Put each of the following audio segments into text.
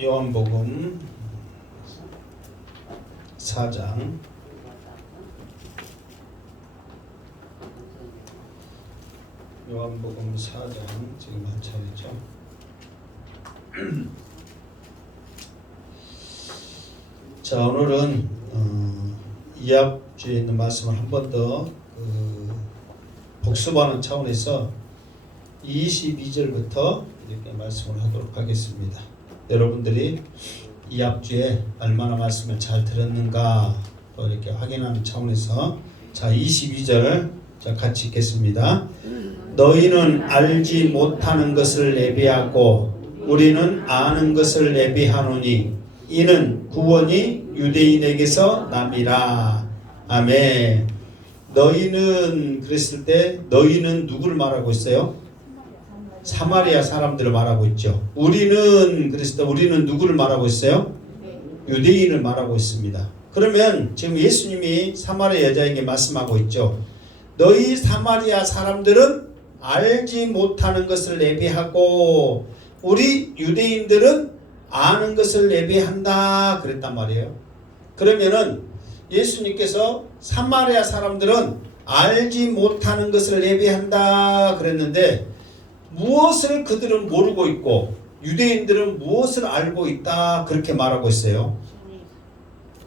요한복음 4장 요한복음 4장 지금 한 차례죠. 자, 오늘은 이 앞주에 있는 말씀을 한 번 더 복습하는 차원에서 22절부터 이렇게 말씀을 하도록 하겠습니다. 여러분들이 이 앞주에 얼마나 말씀을 잘 들었는가 또 이렇게 확인하는 차원에서 자 22절 자 같이 읽겠습니다. 너희는 알지 못하는 것을 예비하고 우리는 아는 것을 예비하노니 이는 구원이 유대인에게서 남이라. 아멘. 너희는 그랬을 때 너희는 누구를 말하고 있어요? 사마리아 사람들을 말하고 있죠. 우리는 그랬을 때 우리는 누구를 말하고 있어요? 유대인을 말하고 있습니다. 그러면 지금 예수님이 사마리아 여자에게 말씀하고 있죠. 너희 사마리아 사람들은 알지 못하는 것을 예비하고 우리 유대인들은 아는 것을 예비한다 그랬단 말이에요. 그러면은 예수님께서 사마리아 사람들은 알지 못하는 것을 예비한다 그랬는데 무엇을 그들은 모르고 있고 유대인들은 무엇을 알고 있다 그렇게 말하고 있어요.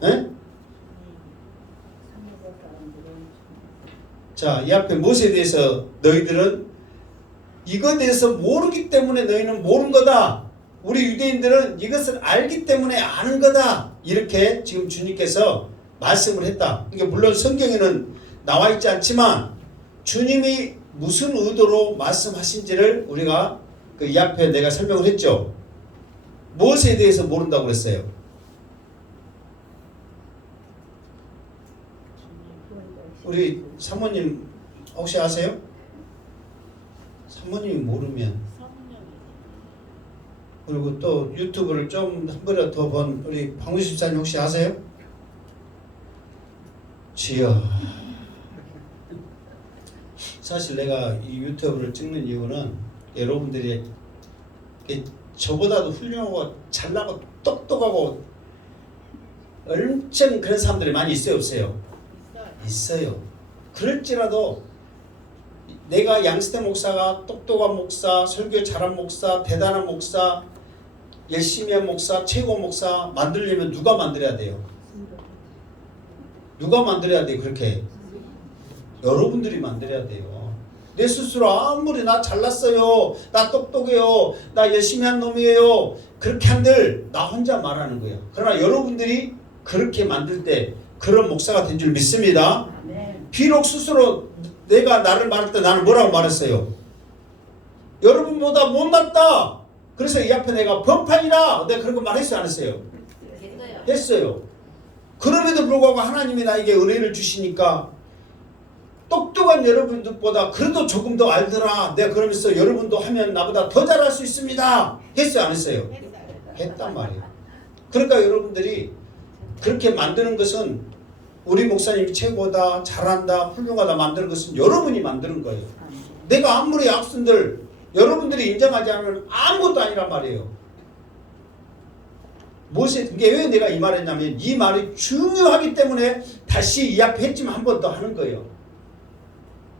네? 자, 이 앞에 무엇에 대해서 너희들은 이것에 대해서 모르기 때문에 너희는 모르는 거다. 우리 유대인들은 이것을 알기 때문에 아는 거다. 이렇게 지금 주님께서 말씀을 했다. 이게 물론 성경에는 나와 있지 않지만 주님이 무슨 의도로 말씀하신지를 우리가 이 앞에 내가 설명을 했죠. 무엇에 대해서 모른다고 그랬어요? 우리 사모님 혹시 아세요? 사모님이 모르면 그리고 또 유튜브를 좀 한 번이라도 더 본 우리 박무식 집사님 혹시 아세요? 주여. 사실 내가 이 유튜브를 찍는 이유는 여러분들이 저보다도 훌륭하고 잘나고 똑똑하고 엄청 그런 사람들이 많이 있어요 없어요? 있어요. 그럴지라도 내가 양스태 목사가 똑똑한 목사, 설교 잘한 목사, 대단한 목사, 열심히 한 목사, 최고 목사 만들려면 누가 만들어야 돼요? 누가 만들어야 돼요? 그렇게 여러분들이 만들어야 돼요. 내 스스로 아무리 나 잘났어요, 나 똑똑해요, 나 열심히 한 놈이에요 그렇게 한들 나 혼자 말하는 거예요. 그러나 여러분들이 그렇게 만들 때 그런 목사가 된 줄 믿습니다. 비록 스스로 내가 나를 말할 때 나는 뭐라고 말했어요? 여러분보다 못났다. 그래서 이 앞에 내가 범판이다. 내가 그런 거 말했어요 안 했어요? 했어요. 그럼에도 불구하고 하나님이 나에게 은혜를 주시니까 똑똑한 여러분들보다 그래도 조금 더 알더라. 내가 그러면서 여러분도 하면 나보다 더 잘할 수 있습니다. 했어요 안 했어요? 했단 말이에요. 그러니까 여러분들이 그렇게 만드는 것은 우리 목사님이 최고다, 잘한다, 훌륭하다 만드는 것은 여러분이 만드는 거예요. 내가 아무리 앞선들 여러분들이 인정하지 않으면 아무것도 아니란 말이에요. 이게 왜 내가 이 말을 했냐면 이 말이 중요하기 때문에 다시 이 앞에 했지만 한 번 더 하는 거예요.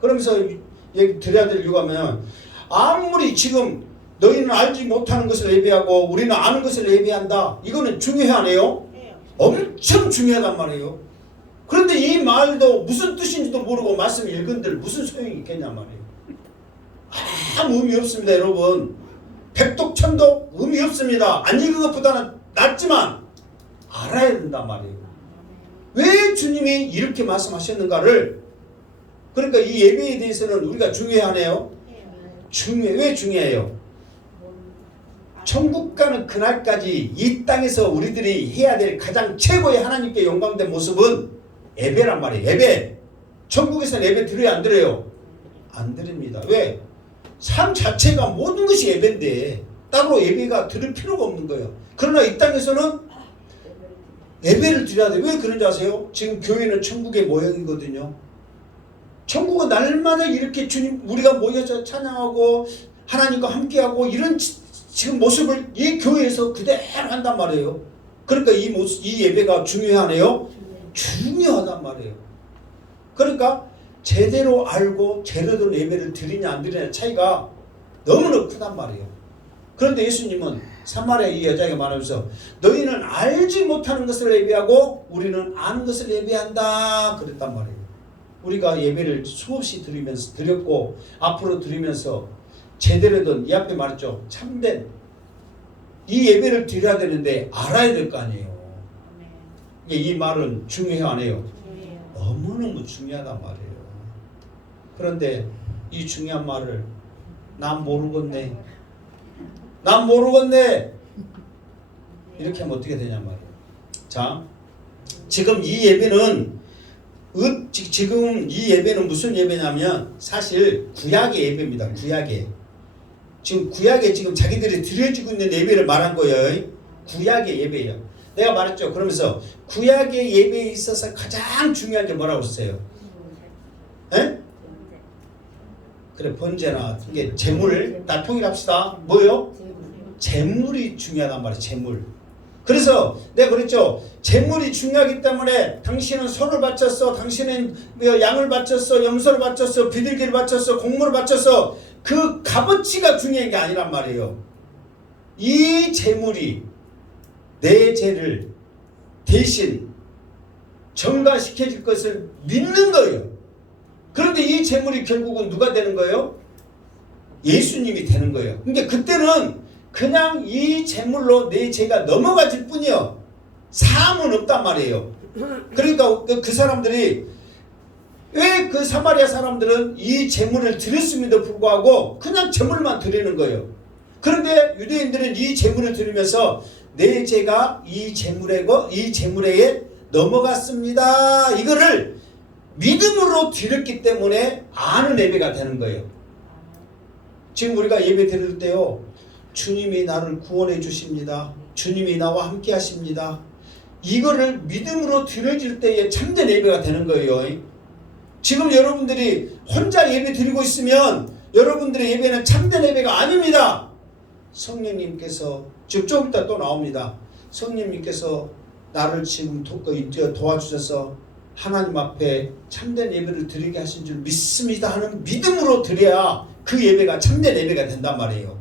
그러면서 얘기 드려야 될 이유가 뭐냐면 아무리 지금 너희는 알지 못하는 것을 예비하고 우리는 아는 것을 예비한다. 이거는 중요하네요. 엄청 중요하단 말이에요. 그런데 이 말도 무슨 뜻인지도 모르고 말씀 읽은들 무슨 소용이 있겠냐 말이에요. 아무 의미 없습니다 여러분. 백독천독 의미 없습니다. 안 읽은 것보다는 낫지만 알아야 된단 말이에요. 왜 주님이 이렇게 말씀하셨는가를. 그러니까 이 예배에 대해서는 우리가 중요하네요. 왜 중요해요? 천국 가는 그날까지 이 땅에서 우리들이 해야 될 가장 최고의 하나님께 영광된 모습은 예배란 말이에요. 예배. 천국에서는 예배 드려요 안 드려요? 안 드립니다. 왜? 삶 자체가 모든 것이 예배인데 따로 예배가 드릴 필요가 없는 거예요. 그러나 이 땅에서는 예배를 드려야 돼요. 왜 그런지 아세요? 지금 교회는 천국의 모형이거든요. 천국은 날마다 이렇게 주님 우리가 모여서 찬양하고 하나님과 함께하고 이런 지금 모습을 이 교회에서 그대로 한단 말이에요. 그러니까 이 모습, 이 예배가 중요하네요. 중요하단 말이에요. 그러니까 제대로 알고 제대로 예배를 드리냐 안 드리냐 차이가 너무나 크단 말이에요. 그런데 예수님은 사마리아 이 여자에게 말하면서 너희는 알지 못하는 것을 예배하고 우리는 아는 것을 예배한다 그랬단 말이에요. 우리가 예배를 수없이 드렸고 앞으로 드리면서 제대로 된 이 앞에 말했죠. 참된 이 예배를 드려야 되는데 알아야 될 거 아니에요. 이 말은 중요해요 안 해요? 너무너무 중요하단 말이에요. 그런데 이 중요한 말을 난 모르겠네. 난 모르겠네. 이렇게 하면 어떻게 되냐 말이에요. 자, 지금 이 예배는 무슨 예배냐면 사실 구약의 예배입니다. 지금 구약에 지금 자기들이 드려지고 있는 예배를 말한 거예요. 구약의 예배예요. 내가 말했죠. 그러면서 구약의 예배에 있어서 가장 중요한 게 뭐라고 했어요? 에? 그래, 번제나 이게 재물, 다 통일합시다. 뭐요? 재물이 중요하단 말이에요. 재물. 그래서 내가 그랬죠. 재물이 중요하기 때문에 당신은 소를 바쳤어, 당신은 양을 바쳤어, 염소를 바쳤어, 비둘기를 바쳤어, 곡물을 바쳤어. 그 값어치가 중요한 게 아니란 말이에요. 이 재물이 내 죄를 대신 전가시켜줄 것을 믿는 거예요. 그런데 이 재물이 결국은 누가 되는 거예요? 예수님이 되는 거예요. 근데 그때는 그냥 이 재물로 내 죄가 넘어가질 뿐이요. 사함은 없단 말이에요. 그러니까 그 사람들이 왜 그 사마리아 사람들은 이 재물을 드렸음에도 불구하고 그냥 재물만 드리는 거예요. 그런데 유대인들은 이 재물을 드리면서 내 죄가 이 재물에 넘어갔습니다. 이거를 믿음으로 드렸기 때문에 아는 예배가 되는 거예요. 지금 우리가 예배 드릴 때요. 주님이 나를 구원해 주십니다. 주님이 나와 함께 하십니다. 이거를 믿음으로 드려질 때에 참된 예배가 되는 거예요. 지금 여러분들이 혼자 예배 드리고 있으면 여러분들의 예배는 참된 예배가 아닙니다. 성령님께서 좀 이따 또 나옵니다. 성령님께서 나를 지금 도와주셔서 하나님 앞에 참된 예배를 드리게 하신 줄 믿습니다 하는 믿음으로 드려야 그 예배가 참된 예배가 된단 말이에요.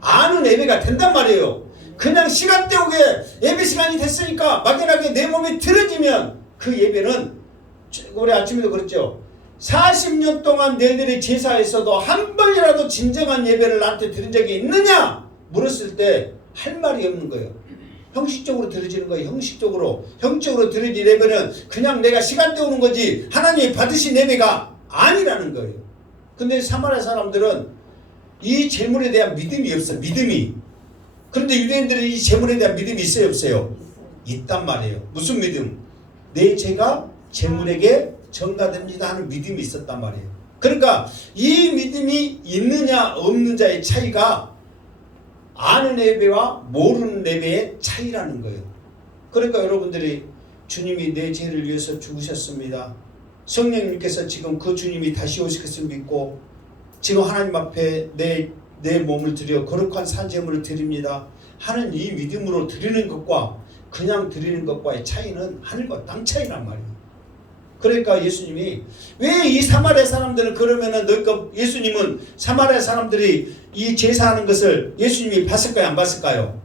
아는 예배가 된단 말이에요. 그냥 시간 때우게 예배 시간이 됐으니까 막연하게 내 몸이 틀어지면 그 예배는 우리 아침에도 그랬죠. 40년 동안 너희들이 제사에서도 한 번이라도 진정한 예배를 나한테 드린 적이 있느냐 물었을 때 할 말이 없는 거예요. 형식적으로 드려지는 거예요. 형식적으로. 형식적으로 드려진 예배는 그냥 내가 시간 때우는 거지 하나님이 받으신 예배가 아니라는 거예요. 근데 사마리아 사람들은 이 재물에 대한 믿음이 없어. 믿음이. 그런데 유대인들은 이 재물에 대한 믿음이 있어요? 없어요? 있단 말이에요. 무슨 믿음? 내 죄가 재물에게 전가됩니다 하는 믿음이 있었단 말이에요. 그러니까 이 믿음이 있느냐 없느냐의 차이가 아는 예배와 모르는 예배의 차이라는 거예요. 그러니까 여러분들이 주님이 내 죄를 위해서 죽으셨습니다. 성령님께서 지금 그 주님이 다시 오실 것을 믿고 지금 하나님 앞에 내 몸을 드려 거룩한 산제물을 드립니다 하는 이 믿음으로 드리는 것과 그냥 드리는 것과의 차이는 하늘과 땅 차이란 말이에요. 그러니까 예수님이 왜 이 사마리아 사람들은 그러면은 예수님은 사마리아 사람들이 이 제사하는 것을 예수님이 봤을까요? 안 봤을까요?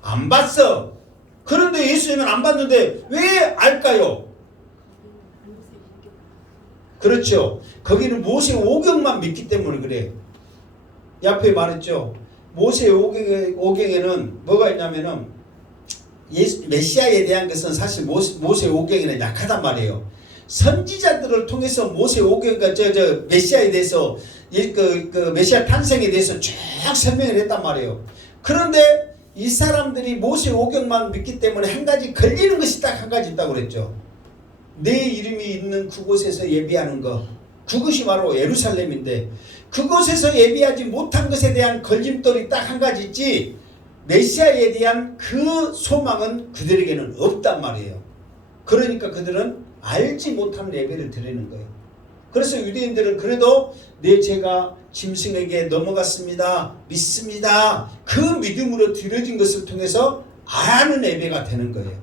안 봤어. 그런데 예수님은 안 봤는데 왜 알까요? 그렇죠. 거기는 모세 오경만 믿기 때문에 그래요. 이 앞에 말했죠. 모세 오경에는 뭐가 있냐면은 메시아에 대한 것은 사실 모세 오경에는 약하단 말이에요. 선지자들을 통해서 모세 오경과 메시아에 대해서 그 메시아 탄생에 대해서 쭉 설명을 했단 말이에요. 그런데 이 사람들이 모세 오경만 믿기 때문에 한 가지 걸리는 것이 딱 한 가지 있다고 그랬죠. 내 이름이 있는 그곳에서 예배하는 것. 그것이 바로 예루살렘인데 그곳에서 예배하지 못한 것에 대한 걸림돌이 딱 한 가지 있지 메시아에 대한 그 소망은 그들에게는 없단 말이에요. 그러니까 그들은 알지 못하는 예배를 드리는 거예요. 그래서 유대인들은 그래도 내 죄가 짐승에게 넘어갔습니다. 믿습니다. 그 믿음으로 드려진 것을 통해서 아는 예배가 되는 거예요.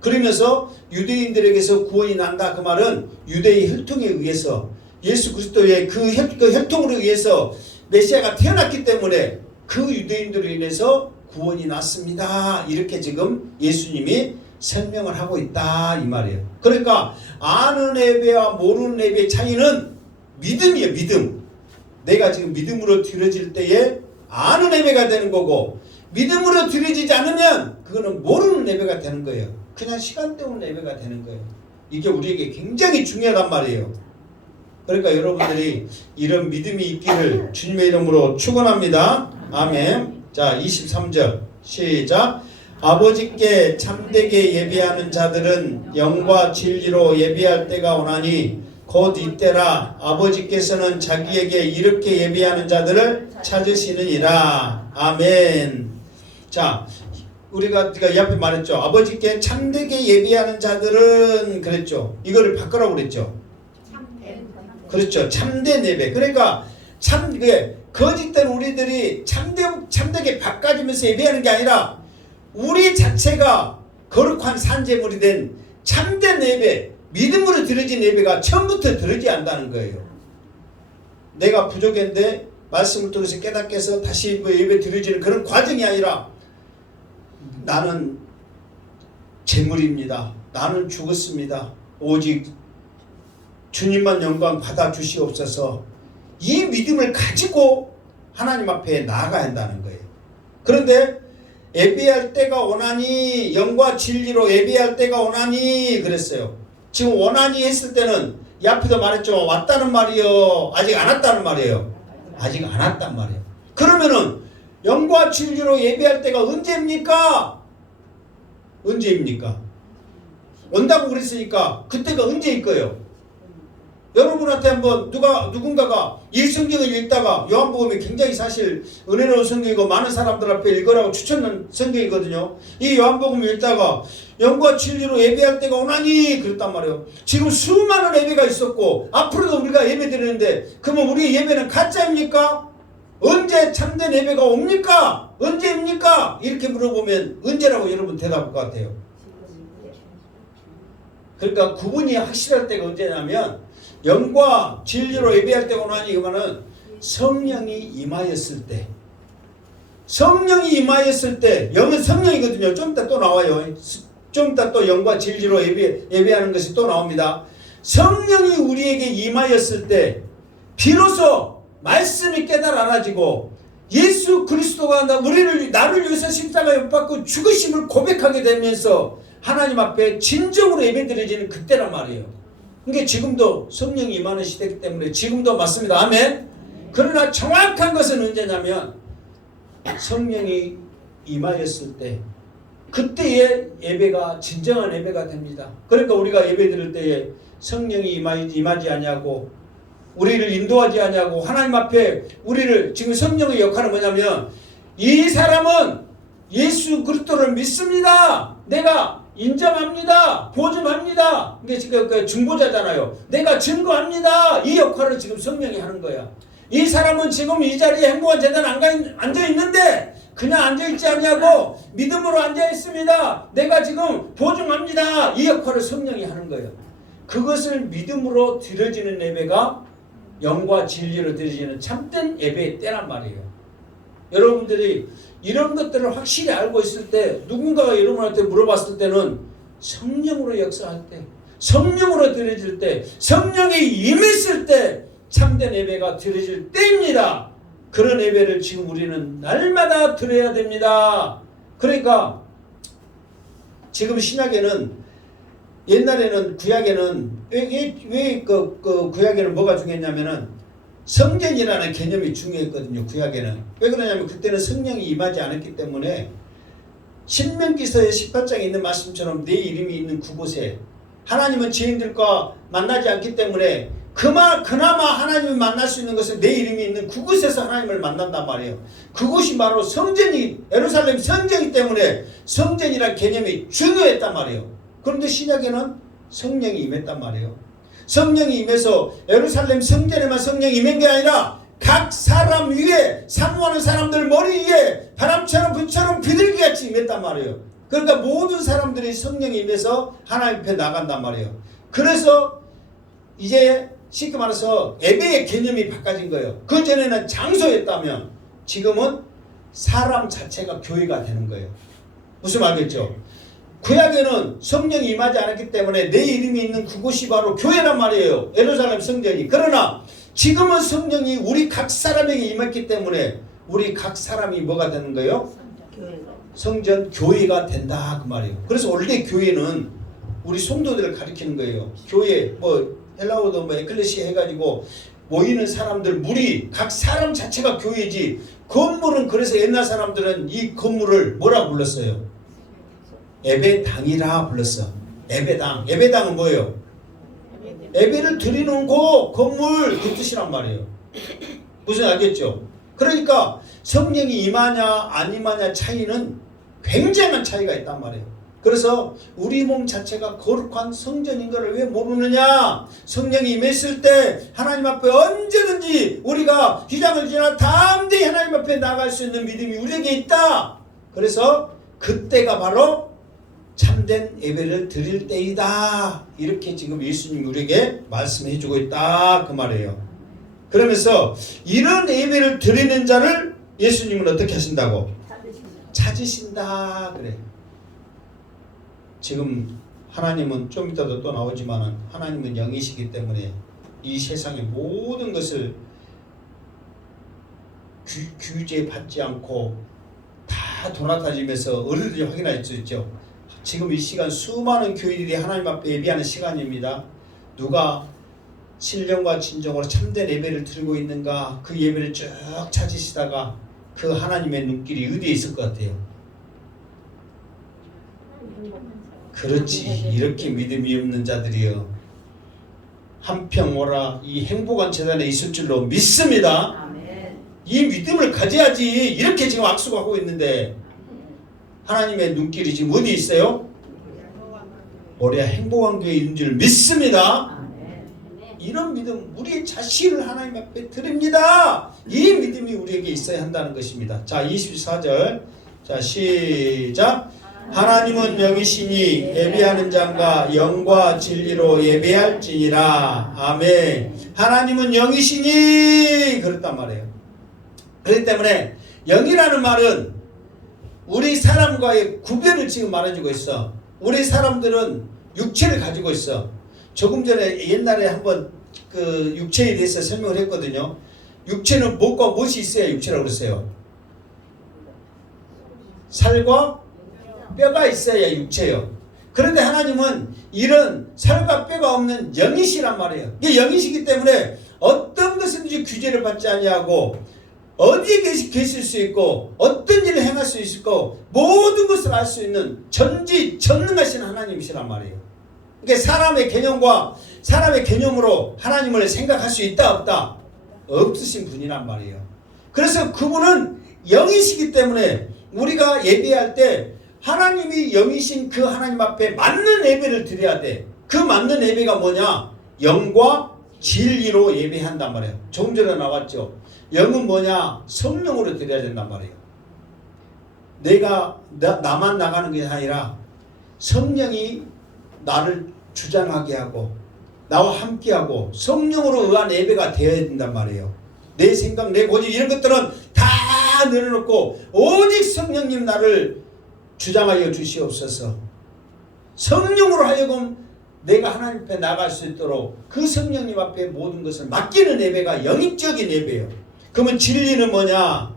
그러면서 유대인들에게서 구원이 난다. 그 말은 유대의 혈통에 의해서 예수 그리스도의 그 혈통으로 의해서 메시아가 태어났기 때문에 그 유대인들로 인해서 구원이 났습니다. 이렇게 지금 예수님이 설명을 하고 있다 이 말이에요. 그러니까 아는 예배와 모르는 예배의 차이는 믿음이에요. 믿음. 내가 지금 믿음으로 드려질 때에 아는 예배가 되는 거고, 믿음으로 드려지지 않으면 그거는 모르는 예배가 되는 거예요. 그냥 시간 때우는 예배가 되는 거예요. 이게 우리에게 굉장히 중요하단 말이에요. 그러니까 여러분들이 이런 믿음이 있기를 주님의 이름으로 축원합니다. 아멘. 자, 23절 시작. 아버지께 참되게 예배하는 자들은 영과 진리로 예배할 때가 오나니 곧 이때라. 아버지께서는 자기에게 이렇게 예배하는 자들을 찾으시느니라. 아멘. 자, 우리가 이 앞에 말했죠. 아버지께 참되게 예배하는 자들은 그랬죠. 이거를 바꾸라고 그랬죠. 그렇죠. 참된 예배. 그러니까 거짓된 우리들이 참되게 바꿔주면서 예배하는 게 아니라 우리 자체가 거룩한 산제물이 된 참된 예배, 믿음으로 드려진 예배가 처음부터 드려져야 한다는 거예요. 내가 부족한데 말씀을 통해서 깨닫게 해서 다시 예배 드려지는 그런 과정이 아니라 나는 재물입니다. 나는 죽었습니다. 오직 주님만 영광 받아 주시옵소서. 이 믿음을 가지고 하나님 앞에 나아가야 한다는 거예요. 그런데 예배할 때가 오나니, 영과 진리로 예배할 때가 오나니 그랬어요. 지금 오나니 했을 때는 이 앞에도 말했죠. 왔다는 말이요, 아직 안 왔다는 말이에요. 아직 안 왔단 말이에요. 그러면은 영과 진리로 예배할 때가 언제입니까? 언제입니까? 온다고 그랬으니까 그때가 언제일 거예요? 여러분한테 한번 누군가가 이 성경을 읽다가, 요한복음이 굉장히 사실 은혜로운 성경이고 많은 사람들 앞에 읽으라고 추천한 성경이거든요. 이 요한복음을 읽다가 영과 진리로 예배할 때가 오나니 그랬단 말이에요. 지금 수많은 예배가 있었고 앞으로도 우리가 예배 드리는데, 그러면 우리의 예배는 가짜입니까? 언제 참된 예배가 옵니까? 언제입니까? 이렇게 물어보면 언제라고 여러분 대답할 것 같아요. 그러니까 구분이 확실할 때가 언제냐면 영과 진리로 예배할 때가 오나니, 그러면은 성령이 임하였을 때, 성령이 임하였을 때, 영은 성령이거든요. 좀 이따 또 나와요. 좀 이따 또 영과 진리로 예배하는 것이 또 나옵니다. 성령이 우리에게 임하였을 때 비로소 말씀이 깨달아지고 예수 그리스도가 나를 위해서 십자가에 못 박고 죽으심을 고백하게 되면서 하나님 앞에 진정으로 예배드려지는 그때란 말이에요. 그게 지금도 성령이 임하는 시대이기 때문에 지금도 맞습니다. 아멘. 그러나 정확한 것은 언제냐면 성령이 임하였을 때, 그때의 예배가 진정한 예배가 됩니다. 그러니까 우리가 예배 드릴 때에 성령이 임하지 아니하고 우리를 인도하지 아니하고 하나님 앞에 우리를, 지금 성령의 역할은 뭐냐면 이 사람은 예수 그리스도를 믿습니다. 내가 인정합니다. 보증합니다. 이게 지금 중보자잖아요. 내가 증거합니다. 이 역할을 지금 성령이 하는 거야. 이 사람은 지금 이 자리에 행복한 재단에 앉아있는데 그냥 앉아있지 않냐고 믿음으로 앉아있습니다. 내가 지금 보증합니다. 이 역할을 성령이 하는 거예요. 그것을 믿음으로 드려지는 예배가 영과 진리로 드려지는 참된 예배의 때란 말이에요. 여러분들이 이런 것들을 확실히 알고 있을 때, 누군가가 여러분한테 물어봤을 때는 성령으로 역사할 때, 성령으로 드려질 때, 성령이 임했을 때 참된 예배가 드려질 때입니다. 그런 예배를 지금 우리는 날마다 드려야 됩니다. 그러니까 지금 신약에는, 옛날에는 구약에는 왜 구약에는 뭐가 중요했냐면은 성전이라는 개념이 중요했거든요. 구약에는. 왜 그러냐면 그때는 성령이 임하지 않았기 때문에 신명기서의 18장에 있는 말씀처럼 내 이름이 있는 그곳에 하나님은 죄인들과 만나지 않기 때문에 그나마 하나님을 만날 수 있는 것은 내 이름이 있는 그곳에서 하나님을 만난단 말이에요. 그곳이 바로 성전이, 예루살렘 성전이기 때문에 성전이라는 개념이 중요했단 말이에요. 그런데 신약에는 성령이 임했단 말이에요. 성령이 임해서 예루살렘 성전에만 성령이 임한 게 아니라 각 사람 위에 사모하는 사람들 머리 위에 바람처럼 불처럼 비둘기같이 임했단 말이에요. 그러니까 모든 사람들이 성령이 임해서 하나님 앞에 나간단 말이에요. 그래서 이제 쉽게 말해서 예배의 개념이 바꿔진 거예요. 그전에는 장소였다면 지금은 사람 자체가 교회가 되는 거예요. 무슨 말겠죠? 구약에는 성령이 임하지 않았기 때문에 내 이름이 있는 그곳이 바로 교회란 말이에요. 예루살렘 성전이. 그러나 지금은 성령이 우리 각 사람에게 임했기 때문에 우리 각 사람이 뭐가 되는 거예요? 성전 교회가 된다 그 말이에요. 그래서 원래 교회는 우리 성도들을 가리키는 거예요. 교회 뭐 헬라어도 뭐 에클레시아 해가지고 모이는 사람들 무리 각 사람 자체가 교회지. 건물은 그래서 옛날 사람들은 이 건물을 뭐라고 불렀어요? 예배당이라 불렀어. 예배당. 예배당은 뭐예요? 예배를 드리는 곳 건물 그 뜻이란 말이에요. 무슨 알겠죠? 그러니까 성령이 임하냐 안 임하냐 차이는 굉장한 차이가 있단 말이에요. 그래서 우리 몸 자체가 거룩한 성전인 것을 왜 모르느냐? 성령이 임했을 때 하나님 앞에 언제든지 우리가 기장을 지나 담대히 하나님 앞에 나갈 수 있는 믿음이 우리에게 있다. 그래서 그때가 바로 참된 예배를 드릴 때이다. 이렇게 지금 예수님 우리에게 말씀해 주고 있다 그 말이에요. 그러면서 이런 예배를 드리는 자를 예수님은 어떻게 하신다고? 찾으신다 그래. 지금 하나님은 좀 이따도 또 나오지만 하나님은 영이시기 때문에 이 세상의 모든 것을 규제받지 않고 다 돌아다니면서 어디든지 확인할 수 있죠. 지금 이 시간 수많은 교인들이 하나님 앞에 예배하는 시간입니다. 누가 신령과 진정으로 참된 예배를 드리고 있는가 그 예배를 쭉 찾으시다가 그 하나님의 눈길이 어디에 있을 것 같아요? 그렇지. 이렇게 믿음이 없는 자들이요 한평 오라 이 행복한 재단에 있을 줄로 믿습니다. 이 믿음을 가져야지. 이렇게 지금 악수하고 있는데 하나님의 눈길이 지금 어디 있어요? 올해 행복한 교회에 있는 줄 믿습니다. 이런 믿음 우리 자신을 하나님 앞에 드립니다. 이 믿음이 우리에게 있어야 한다는 것입니다. 자 24절 자 시작. 하나님은 영이시니 예배하는 자가 영과 진리로 예배할지니라. 아멘. 하나님은 영이시니 그렇단 말이에요. 그렇기 때문에 영이라는 말은 우리 사람과의 구별을 지금 말해주고 있어. 우리 사람들은 육체를 가지고 있어. 조금 전에 옛날에 한번 그 육체에 대해서 설명을 했거든요. 육체는 무엇과 무엇이 있어야 육체라고 그랬어요? 살과 뼈가 있어야 육체예요. 그런데 하나님은 이런 살과 뼈가 없는 영이시란 말이에요. 이게 영이시기 때문에 어떤 것든지 규제를 받지 아니하고 어디에 계실 수 있고 어떤 일을 행할 수 있고 모든 것을 알 수 있는 전지전능하신 하나님이시란 말이에요. 그러니까 사람의 개념과 사람의 개념으로 하나님을 생각할 수 있다 없다? 없으신 분이란 말이에요. 그래서 그분은 영이시기 때문에 우리가 예배할 때 하나님이 영이신 그 하나님 앞에 맞는 예배를 드려야 돼. 그 맞는 예배가 뭐냐? 영과 진리로 예배한단 말이에요. 조금 전에 나왔죠. 영은 뭐냐? 성령으로 드려야 된단 말이에요. 나만 나가는 게 아니라 성령이 나를 주장하게 하고 나와 함께하고 성령으로 의한 예배가 되어야 된단 말이에요. 내 생각, 내 고집 이런 것들은 다 내려놓고 오직 성령님 나를 주장하여 주시옵소서. 성령으로 하여금 내가 하나님 앞에 나갈 수 있도록 그 성령님 앞에 모든 것을 맡기는 예배가 영입적인 예배예요. 그러면 진리는 뭐냐?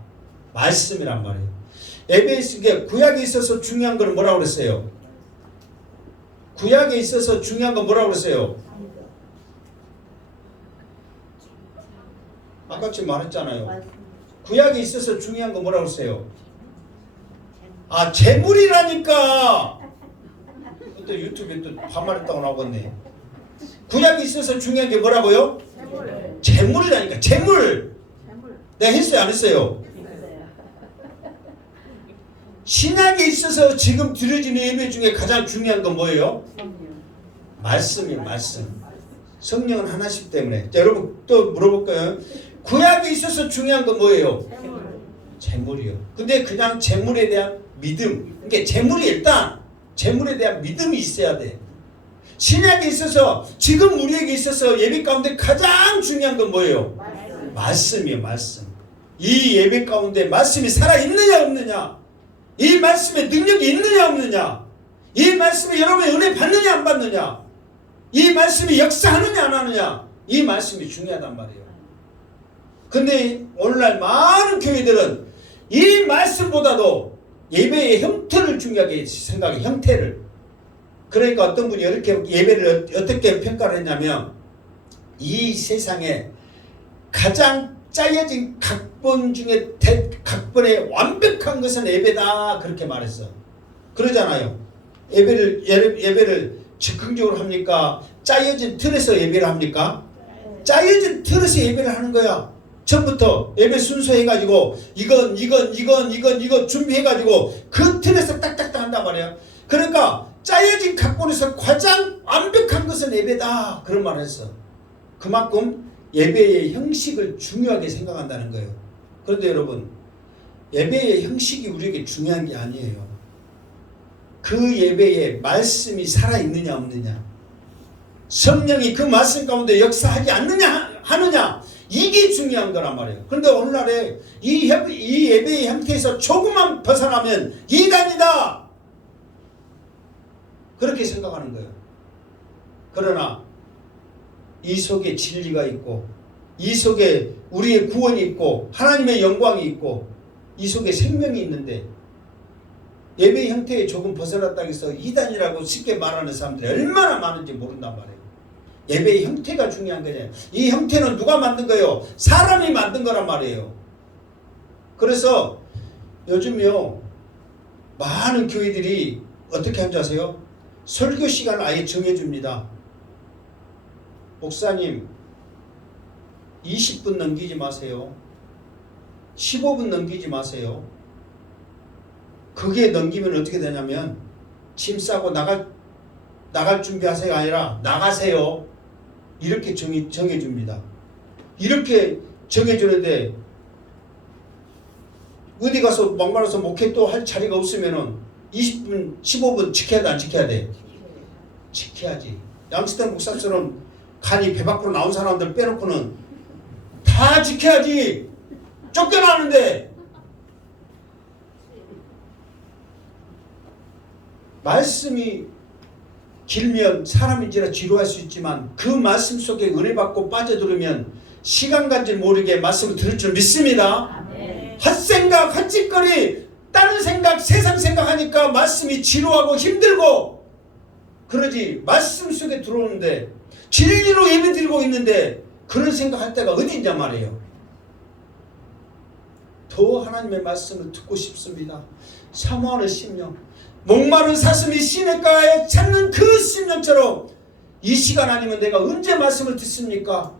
말씀이란 말이에요. 예배에 있게 구약에 있어서 중요한 건 뭐라고 그랬어요? 구약에 있어서 중요한 건 뭐라고 그랬어요? 아까 지금 말했잖아요. 구약에 있어서 중요한 건 뭐라고 그랬어요? 아, 재물이라니까. 또 유튜브에 또 반말했다고 나오겠네. 구약에 있어서 중요한 게 뭐라고요? 재물이라니까. 재물. 내가 했어요 안 했어요? 신약에 있어서 지금 드려지는 예배 중에 가장 중요한 건 뭐예요? 말씀이에요. 말씀. 성령은 하나씩 때문에. 자, 여러분 또 물어볼까요? 구약에 있어서 중요한 건 뭐예요? 재물이요. 근데 그냥 재물에 대한 믿음. 그러니까 재물이 일단 재물에 대한 믿음이 있어야 돼. 신약에 있어서 지금 우리에게 있어서 예배 가운데 가장 중요한 건 뭐예요? 말씀이요. 말씀. 이 예배 가운데 말씀이 살아있느냐 없느냐, 이 말씀에 능력이 있느냐 없느냐, 이 말씀이 여러분의 은혜 받느냐 안 받느냐, 이 말씀이 역사하느냐 안 하느냐, 이 말씀이 중요하단 말이에요. 근데 오늘날 많은 교회들은 이 말씀보다도 예배의 형태를 중요하게 생각해. 형태를. 그러니까 어떤 분이 이렇게 예배를 어떻게 평가를 했냐면, 이 세상에 가장 짜여진 각본 중에 각본에 완벽한 것은 예배다, 그렇게 말했어. 그러잖아요. 예배를 즉흥적으로 합니까? 짜여진 틀에서 예배를 합니까? 짜여진 틀에서 예배를 하는 거야. 처음부터 예배 순서 해가지고 이건 준비해가지고 그 틀에서 딱딱딱 한단 말이에요. 그러니까 짜여진 각본에서 가장 완벽한 것은 예배다, 그런 말을 했어. 그만큼 예배의 형식을 중요하게 생각한다는 거예요. 그런데 여러분, 예배의 형식이 우리에게 중요한 게 아니에요. 그 예배에 말씀이 살아있느냐 없느냐, 성령이 그 말씀 가운데 역사하지 않느냐 하느냐, 이게 중요한 거란 말이에요. 그런데 오늘날에 이 예배의 형태에서 조금만 벗어나면 이단이다, 그렇게 생각하는 거예요. 그러나 이 속에 진리가 있고, 이 속에 우리의 구원이 있고, 하나님의 영광이 있고, 이 속에 생명이 있는데, 예배 형태에 조금 벗어났다고 해서 이단이라고 쉽게 말하는 사람들이 얼마나 많은지 모른단 말이에요. 예배의 형태가 중요한 거냐. 이 형태는 누가 만든 거예요? 사람이 만든 거란 말이에요. 그래서 요즘요, 많은 교회들이 어떻게 하는지 아세요? 설교 시간을 아예 정해줍니다. 목사님 20분 넘기지 마세요. 15분 넘기지 마세요. 그게 넘기면 어떻게 되냐면 짐 싸고 나갈 준비하세요가 아니라 나가세요, 이렇게 정해줍니다. 이렇게 정해주는데 어디 가서 막말라서 목회 또 할 자리가 없으면은 20분 15분 지켜야 돼 안 지켜야 돼? 지켜야지. 양스텐 목사처럼 간이 배 밖으로 나온 사람들 빼놓고는 다 지켜야지. 쫓겨나는데. 말씀이 길면 사람인지라 지루할 수 있지만 그 말씀 속에 은혜 받고 빠져들으면 시간 간줄 모르게 말씀을 들을 줄 믿습니다. 헛생각 헛짓거리 다른 생각 세상 생각하니까 말씀이 지루하고 힘들고 그러지. 말씀 속에 들어오는데 진리로 예배드리고 있는데 그런 생각할 때가 어디 있냔 말이에요. 더 하나님의 말씀을 듣고 싶습니다. 사모하는 심령, 목마른 사슴이 시냇가에 찾는 그 심령처럼 이 시간 아니면 내가 언제 말씀을 듣습니까?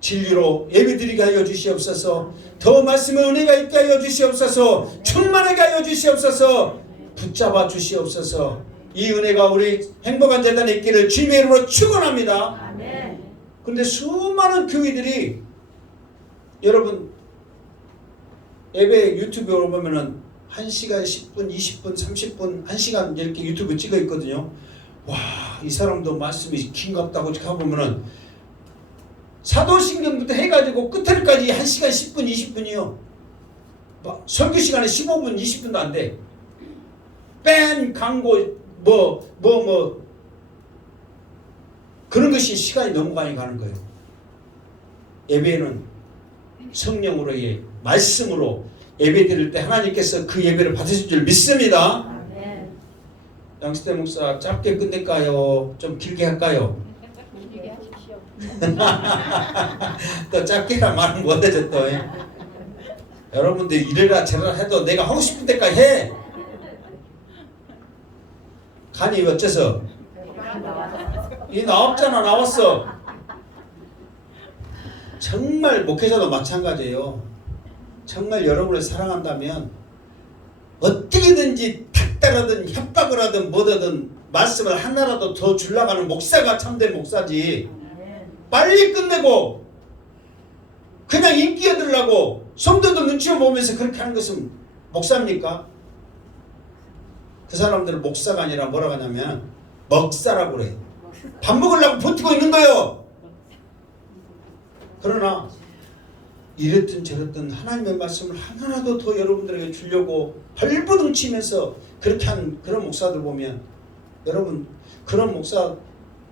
진리로 예배드리게 하여 주시옵소서. 더 말씀의 은혜가 있게 하여 주시옵소서. 충만하게 하여 주시옵소서. 붙잡아 주시옵소서. 이 은혜가 우리 행복한 재단에 있기를 주님의 이름으로 축원합니다. 그런데 수많은 교회들이 여러분 예배 유튜브에 보면은 1시간 10분 20분 30분 1시간 이렇게 유튜브 찍어 있거든요. 와, 이 사람도 말씀이 긴갑다고 가보면은 사도신경부터 해가지고 끝에까지 1시간 10분 20분이요. 설교 시간에 15분 20분도 안 돼. 뺀 광고 그런 것이 시간이 너무 많이 가는 거예요. 예배는 성령으로의 말씀으로 예배 드릴 때 하나님께서 그 예배를 받으실 줄 믿습니다. 양수대 목사 짧게 끝낼까요? 좀 길게 할까요? 길게 하십시오. 또 짧게라 말은 못하죠 또. 여러분들 이래라 저래라 해도 내가 하고 싶은 데까지 해. 간이 어째서? 이 나왔잖아. 나왔어. 정말 목회자도 마찬가지예요. 정말 여러분을 사랑한다면 어떻게든지 탁달하든 협박을 하든 뭐든 말씀을 하나라도 더 주려고 하는 목사가 참된 목사지. 빨리 끝내고 그냥 인기 얻으려고 성도들 눈치 보면서 그렇게 하는 것은 목사입니까? 그 사람들은 목사가 아니라 뭐라고 하냐면 먹사라고 그래. 밥 먹으려고 버티고 있는 거예요. 그러나 이랬든 저랬든 하나님의 말씀을 하나라도 더 여러분들에게 주려고 발버둥 치면서 그렇게 한 그런 목사들 보면, 여러분 그런 목사,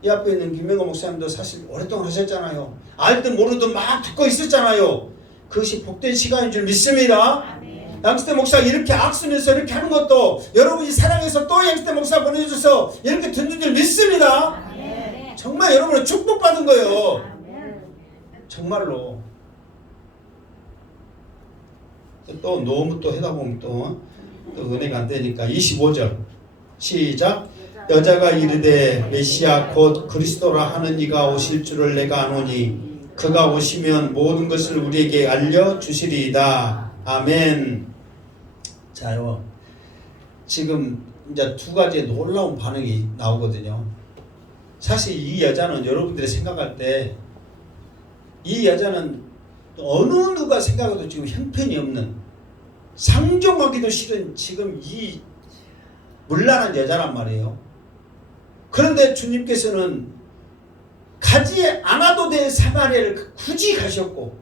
이 앞에 있는 김명호 목사님도 사실 오랫동안 하셨잖아요. 알든 모르든 막 듣고 있었잖아요. 그것이 복된 시간인 줄 믿습니다. 양수태 목사 이렇게 악쓰면서 이렇게 하는 것도 여러분이 사랑해서 또 양수태 목사 보내주셔서 이렇게 듣는 줄 믿습니다. 정말 여러분은 축복받은 거예요. 정말로. 또 너무 또 하다 보면 또 은혜가 안 되니까 25절 시작. 여자가 이르되 메시아 곧 그리스도라 하는 이가 오실 줄을 내가 아노니 그가 오시면 모든 것을 우리에게 알려주시리이다. 아멘. 자요, 지금 이제 두 가지의 놀라운 반응이 나오거든요. 사실 이 여자는 여러분들이 생각할 때 이 여자는 어느 누가 생각해도 지금 형편이 없는, 상종하기도 싫은 지금 이 문란한 여자란 말이에요. 그런데 주님께서는 가지 않아도 될 사마리아를 굳이 가셨고,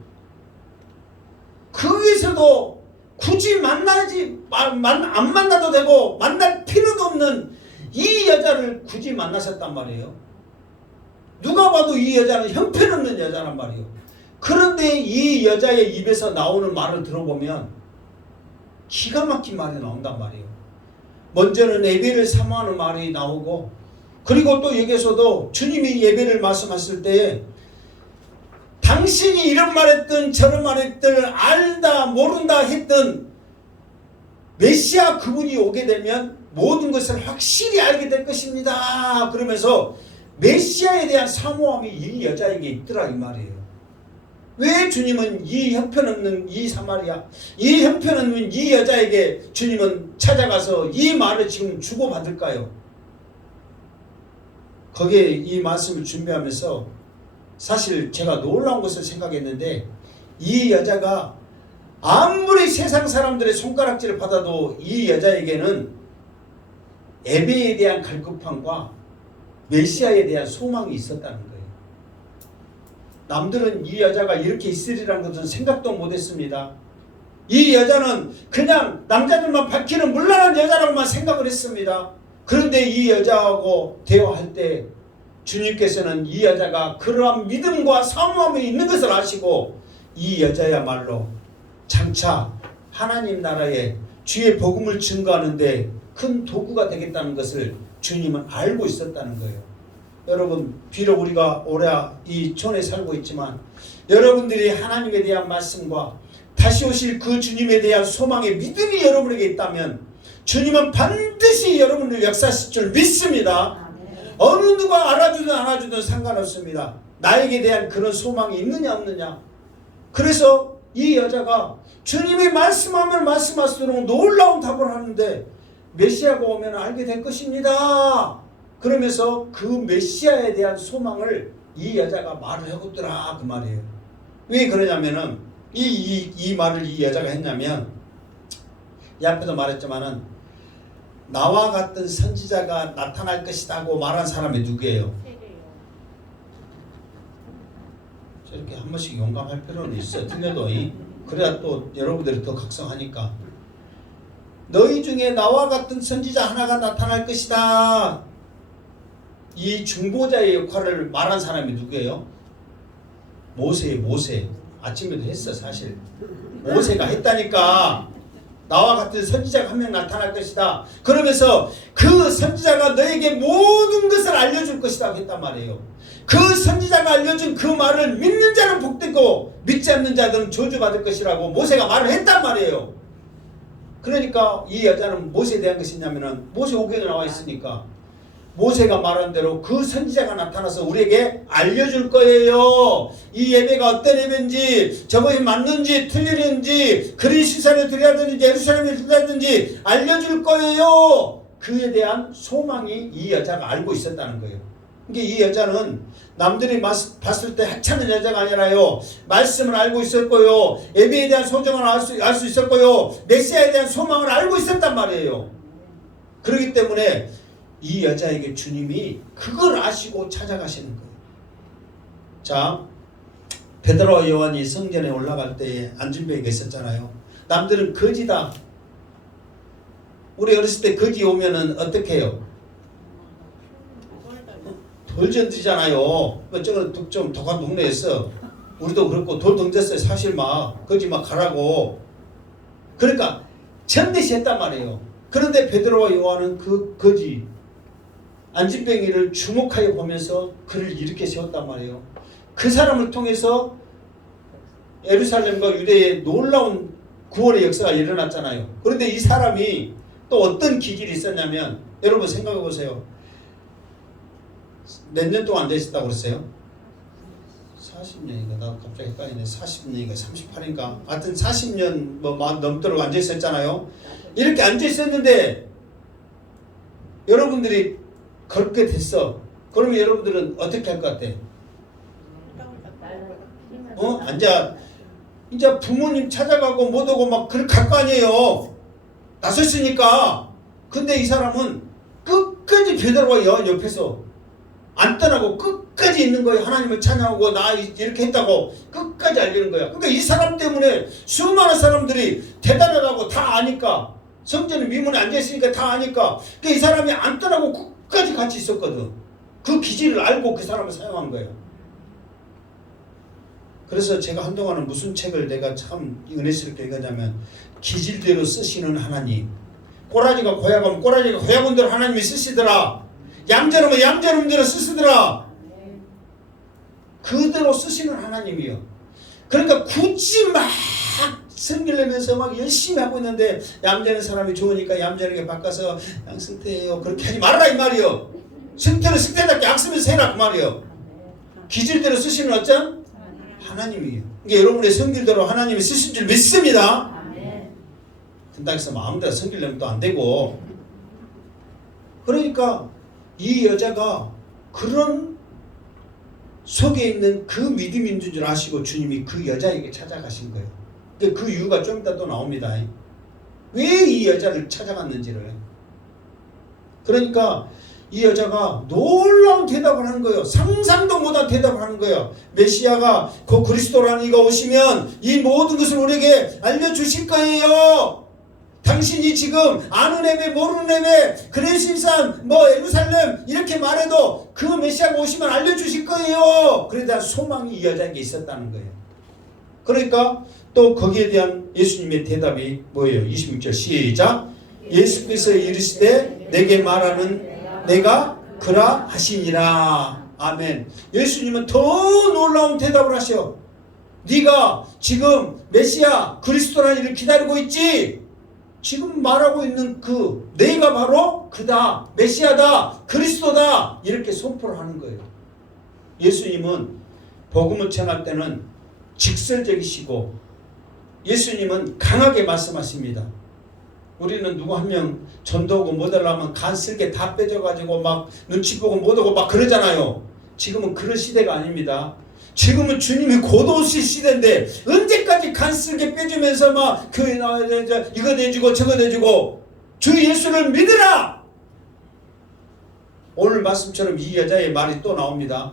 거기서도 굳이 안 만나도 되고 만날 필요도 없는 이 여자를 굳이 만나셨단 말이에요. 누가 봐도 이 여자는 형편없는 여자란 말이에요. 그런데 이 여자의 입에서 나오는 말을 들어보면 기가 막힌 말이 나온단 말이에요. 먼저는 예배를 사모하는 말이 나오고, 그리고 또 여기서도 주님이 예배를 말씀하실 때에 당신이 이런 말했든 저런 말했든 알다 모른다 했든 메시아 그분이 오게 되면 모든 것을 확실히 알게 될 것입니다. 그러면서 메시아에 대한 사모함이 이 여자에게 있더라 이 말이에요. 왜 주님은 이 형편없는 이 사마리아, 이 형편없는 이 여자에게 주님은 찾아가서 이 말을 지금 주고받을까요? 거기에 이 말씀을 준비하면서 사실 제가 놀라운 것을 생각했는데, 이 여자가 아무리 세상 사람들의 손가락질을 받아도 이 여자에게는 예배에 대한 갈급함과 메시아에 대한 소망이 있었다는 거예요. 남들은 이 여자가 이렇게 있으리라는 것은 생각도 못했습니다. 이 여자는 그냥 남자들만 밝히는 물란한 여자라고만 생각을 했습니다. 그런데 이 여자하고 대화할 때 주님께서는 이 여자가 그러한 믿음과 사모함이 있는 것을 아시고 이 여자야말로 장차 하나님 나라에 주의 복음을 증거하는데 큰 도구가 되겠다는 것을 주님은 알고 있었다는 거예요. 여러분, 비록 우리가 오래 이 촌에 살고 있지만 여러분들이 하나님에 대한 말씀과 다시 오실 그 주님에 대한 소망의 믿음이 여러분에게 있다면 주님은 반드시 여러분을 역사하실 줄 믿습니다. 어느 누가 알아주든 안 알아주든 상관없습니다. 나에게 대한 그런 소망이 있느냐 없느냐. 그래서 이 여자가 주님이 말씀하면 말씀할수록 놀라운 답을 하는데 메시아가 오면 알게 될 것입니다. 그러면서 그 메시아에 대한 소망을 이 여자가 말을 해보더라 그 말이에요. 왜 그러냐면은 이 말을 이 여자가 했냐면, 이 앞에도 말했지만은 나와 같은 선지자가 나타날 것이라고 말한 사람이 누구예요? 저렇게 한 번씩 용감할 필요는 있어. 틀려도 그래야 또 여러분들이 더 각성하니까. 너희 중에 나와 같은 선지자 하나가 나타날 것이다. 이 중보자의 역할을 말한 사람이 누구예요? 모세예요. 모세. 아침에도 했어 사실. 모세가 했다니까. 나와 같은 선지자가 한 명 나타날 것이다. 그러면서 그 선지자가 너에게 모든 것을 알려줄 것이다 했단 말이에요. 그 선지자가 알려준 그 말을 믿는 자는 복되고 믿지 않는 자들은 저주받을 것이라고 모세가 말을 했단 말이에요. 그러니까 이 여자는 무엇에 대한 것이냐면은 모세오경에 나와 있으니까 모세가 말한 대로 그 선지자가 나타나서 우리에게 알려줄 거예요. 이 예배가 어떤 예배인지, 저것이 맞는지 틀리는지, 그리스도를 드려야 되는지 예루살렘을 드려야 되는지 알려줄 거예요. 그에 대한 소망이 이 여자가 알고 있었다는 거예요. 이 여자는 남들이 봤을 때 하찮은 여자가 아니라요. 말씀을 알고 있었고요. 예배에 대한 소정을 알 수 있었고요. 메시아에 대한 소망을 알고 있었단 말이에요. 그렇기 때문에 이 여자에게 주님이 그걸 아시고 찾아가시는 거예요. 자, 베드로와 요한이 성전에 올라갈 때에 안진뱅이가 있었잖아요. 남들은 거지다. 우리 어렸을 때 거지 오면은 어떻게 해요? 돌 던지잖아요. 저건 좀 독한 동네에서 우리도 그렇고 돌 던졌어요. 사실 막 거지 막 가라고. 그러니까 전대시 했단 말이에요. 그런데 베드로와 요한은 그 거지 안진뱅이를 주목하여 보면서 그를 이렇게 세웠단 말이에요. 그 사람을 통해서 예루살렘과 유대에 놀라운 구원의 역사가 일어났잖아요. 그런데 이 사람이 또 어떤 기질이 있었냐면 여러분 생각해 보세요. 몇 년 동안 앉아 있었다고 그랬어요? 40년인가? 나 갑자기 헷갈리네. 40년인가 38인가? 하여튼 40년 뭐 넘도록 앉아 있었잖아요. 이렇게 앉아 있었는데 여러분들이 그렇게 됐어. 그러면 여러분들은 어떻게 할 것 같아? 앉아 이제 부모님 찾아가고 못 오고 막 그렇게 갈 거 아니에요. 나섰으니까. 근데 이 사람은 끝까지 베드로와 요한 옆에서 안 떠나고 끝까지 있는 거예요. 하나님을 찬양하고 나 이렇게 했다고 끝까지 알리는 거야. 그러니까 이 사람 때문에 수많은 사람들이 대단하다고 다 아니까 성전 위문에 앉아있으니까 다 아니까 그러니까 이 사람이 안 떠나고 끝까지 같이 있었거든. 그 기질을 알고 그 사람을 사용한 거예요. 그래서 제가 한동안은 무슨 책을 내가 참 은혜스럽게 읽었냐면 기질대로 쓰시는 하나님. 꼬라지가 고약하면 꼬라지가 고약한 대로 하나님이 쓰시더라. 얌전하면 얌전한 대로 쓰시더라. 그대로 쓰시는 하나님이요. 그러니까 굳이 막 성질내면서 막 열심히 하고 있는데 얌전한 사람이 좋으니까 얌전하게 바꿔서 양승태예요. 그렇게 하지 말아라 이 말이요. 승태는 승태답게 악쓰면서 해라 그 말이요. 기질대로 쓰시는 어쩜? 하나님이에요. 그러니까 여러분의 성질대로 하나님이 쓰실 줄 믿습니다. 된다 해서 마음대로 성질 내면 또 안 되고. 그러니까 이 여자가 그런 속에 있는 그 믿음인 줄 아시고 주님이 그 여자에게 찾아가신 거예요. 그 이유가 좀 이따 또 나옵니다. 왜 이 여자를 찾아갔는지를. 그러니까 이 여자가 놀라운 대답을 하는 거예요. 상상도 못한 대답을 하는 거예요. 메시아가 그 그리스도라는 이가 오시면 이 모든 것을 우리에게 알려주실 거예요. 당신이 지금 아는 애매 모르는 애매 그레신산 뭐 예루살렘 이렇게 말해도 그 메시아가 오시면 알려주실 거예요. 그에 대한 소망이 이 여자에게 있었다는 거예요. 그러니까 또 거기에 대한 예수님의 대답이 뭐예요? 26절 시작. 예수께서 이르시되 내게 말하는 내가 그라 하시니라. 아멘. 예수님은 더 놀라운 대답을 하셔. 네가 지금 메시아 그리스도라는 이를 기다리고 있지. 지금 말하고 있는 그 내가 바로 그다. 메시아다. 그리스도다. 이렇게 선포를 하는 거예요. 예수님은 복음을 전할 때는 직설적이시고 예수님은 강하게 말씀하십니다. 우리는 누구 한 명 전도하고 못 하려면 간쓸게 다 빼줘가지고 막 눈치 보고 못 오고 막 그러잖아요. 지금은 그런 시대가 아닙니다. 지금은 주님이 곧 오실 시대인데 언제까지 간쓸게 빼주면서 막 교회 나와야 돼 이거 내주고 저거 내주고 주 예수를 믿으라. 오늘 말씀처럼 이 여자의 말이 또 나옵니다.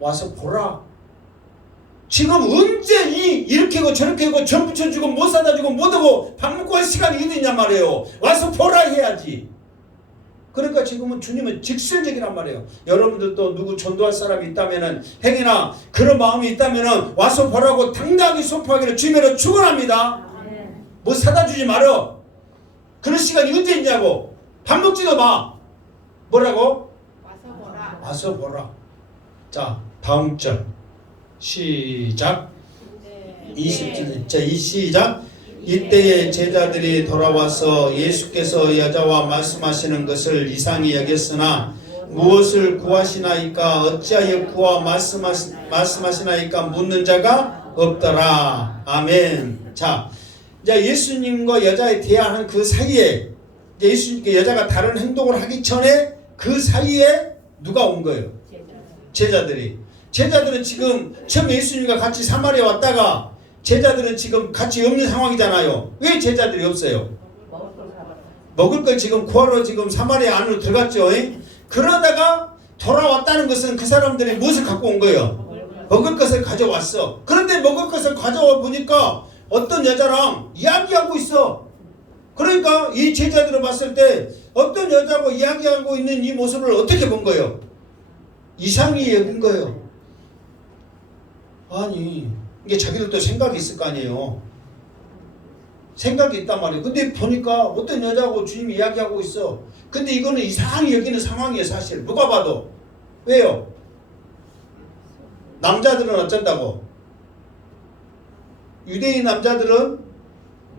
와서 보라. 지금 언제 이렇게 하고 저렇게 하고 전 붙여주고 못 사다 주고 못 하고 밥 먹고 할 시간이 어디냐 말이에요. 와서 보라 해야지. 그러니까 지금은 주님은 직설적이란 말이에요. 여러분들도 누구 전도할 사람이 있다면은 행이나 그런 마음이 있다면은 와서 보라고 당당하게 선포하기를 주님으로 축원합니다. 뭐 사다 주지 말어. 그런 시간이 언제 있냐고. 밥 먹지도 마. 뭐라고? 와서 보라. 와서 보라. 자, 다음 절. 시작. 20절. 자, 시작. 이때에 제자들이 돌아와서 예수께서 여자와 말씀하시는 것을 이상히 여겼으나 무엇을 구하시나이까 어찌하여 그와 말씀하시나이까 묻는 자가 없더라. 아멘. 자, 이제 예수님과 여자에 대화하는 그 사이에 예수님께 여자가 다른 행동을 하기 전에 그 사이에 누가 온 거예요? 제자들은 지금 처음 예수님과 같이 사마리아 왔다가 제자들은 지금 같이 없는 상황이잖아요. 왜 제자들이 없어요? 먹을 걸 지금 구하러 지금 사마리아 안으로 들어갔죠. 그러다가 돌아왔다는 것은 그 사람들이 무엇을 갖고 온 거예요? 먹을 것을 가져왔어. 그런데 먹을 것을 가져와 보니까 어떤 여자랑 이야기하고 있어. 그러니까 이 제자들을 봤을 때 어떤 여자하고 이야기하고 있는 이 모습을 어떻게 본 거예요? 이상히 여긴 거예요. 아니, 이게 자기들도 생각이 있을 거 아니에요. 생각이 있단 말이에요. 근데 보니까 어떤 여자하고 주님이 이야기하고 있어. 근데 이거는 이상히 여기는 상황이에요, 사실. 누가 봐도. 왜요? 남자들은 어쩐다고? 유대인 남자들은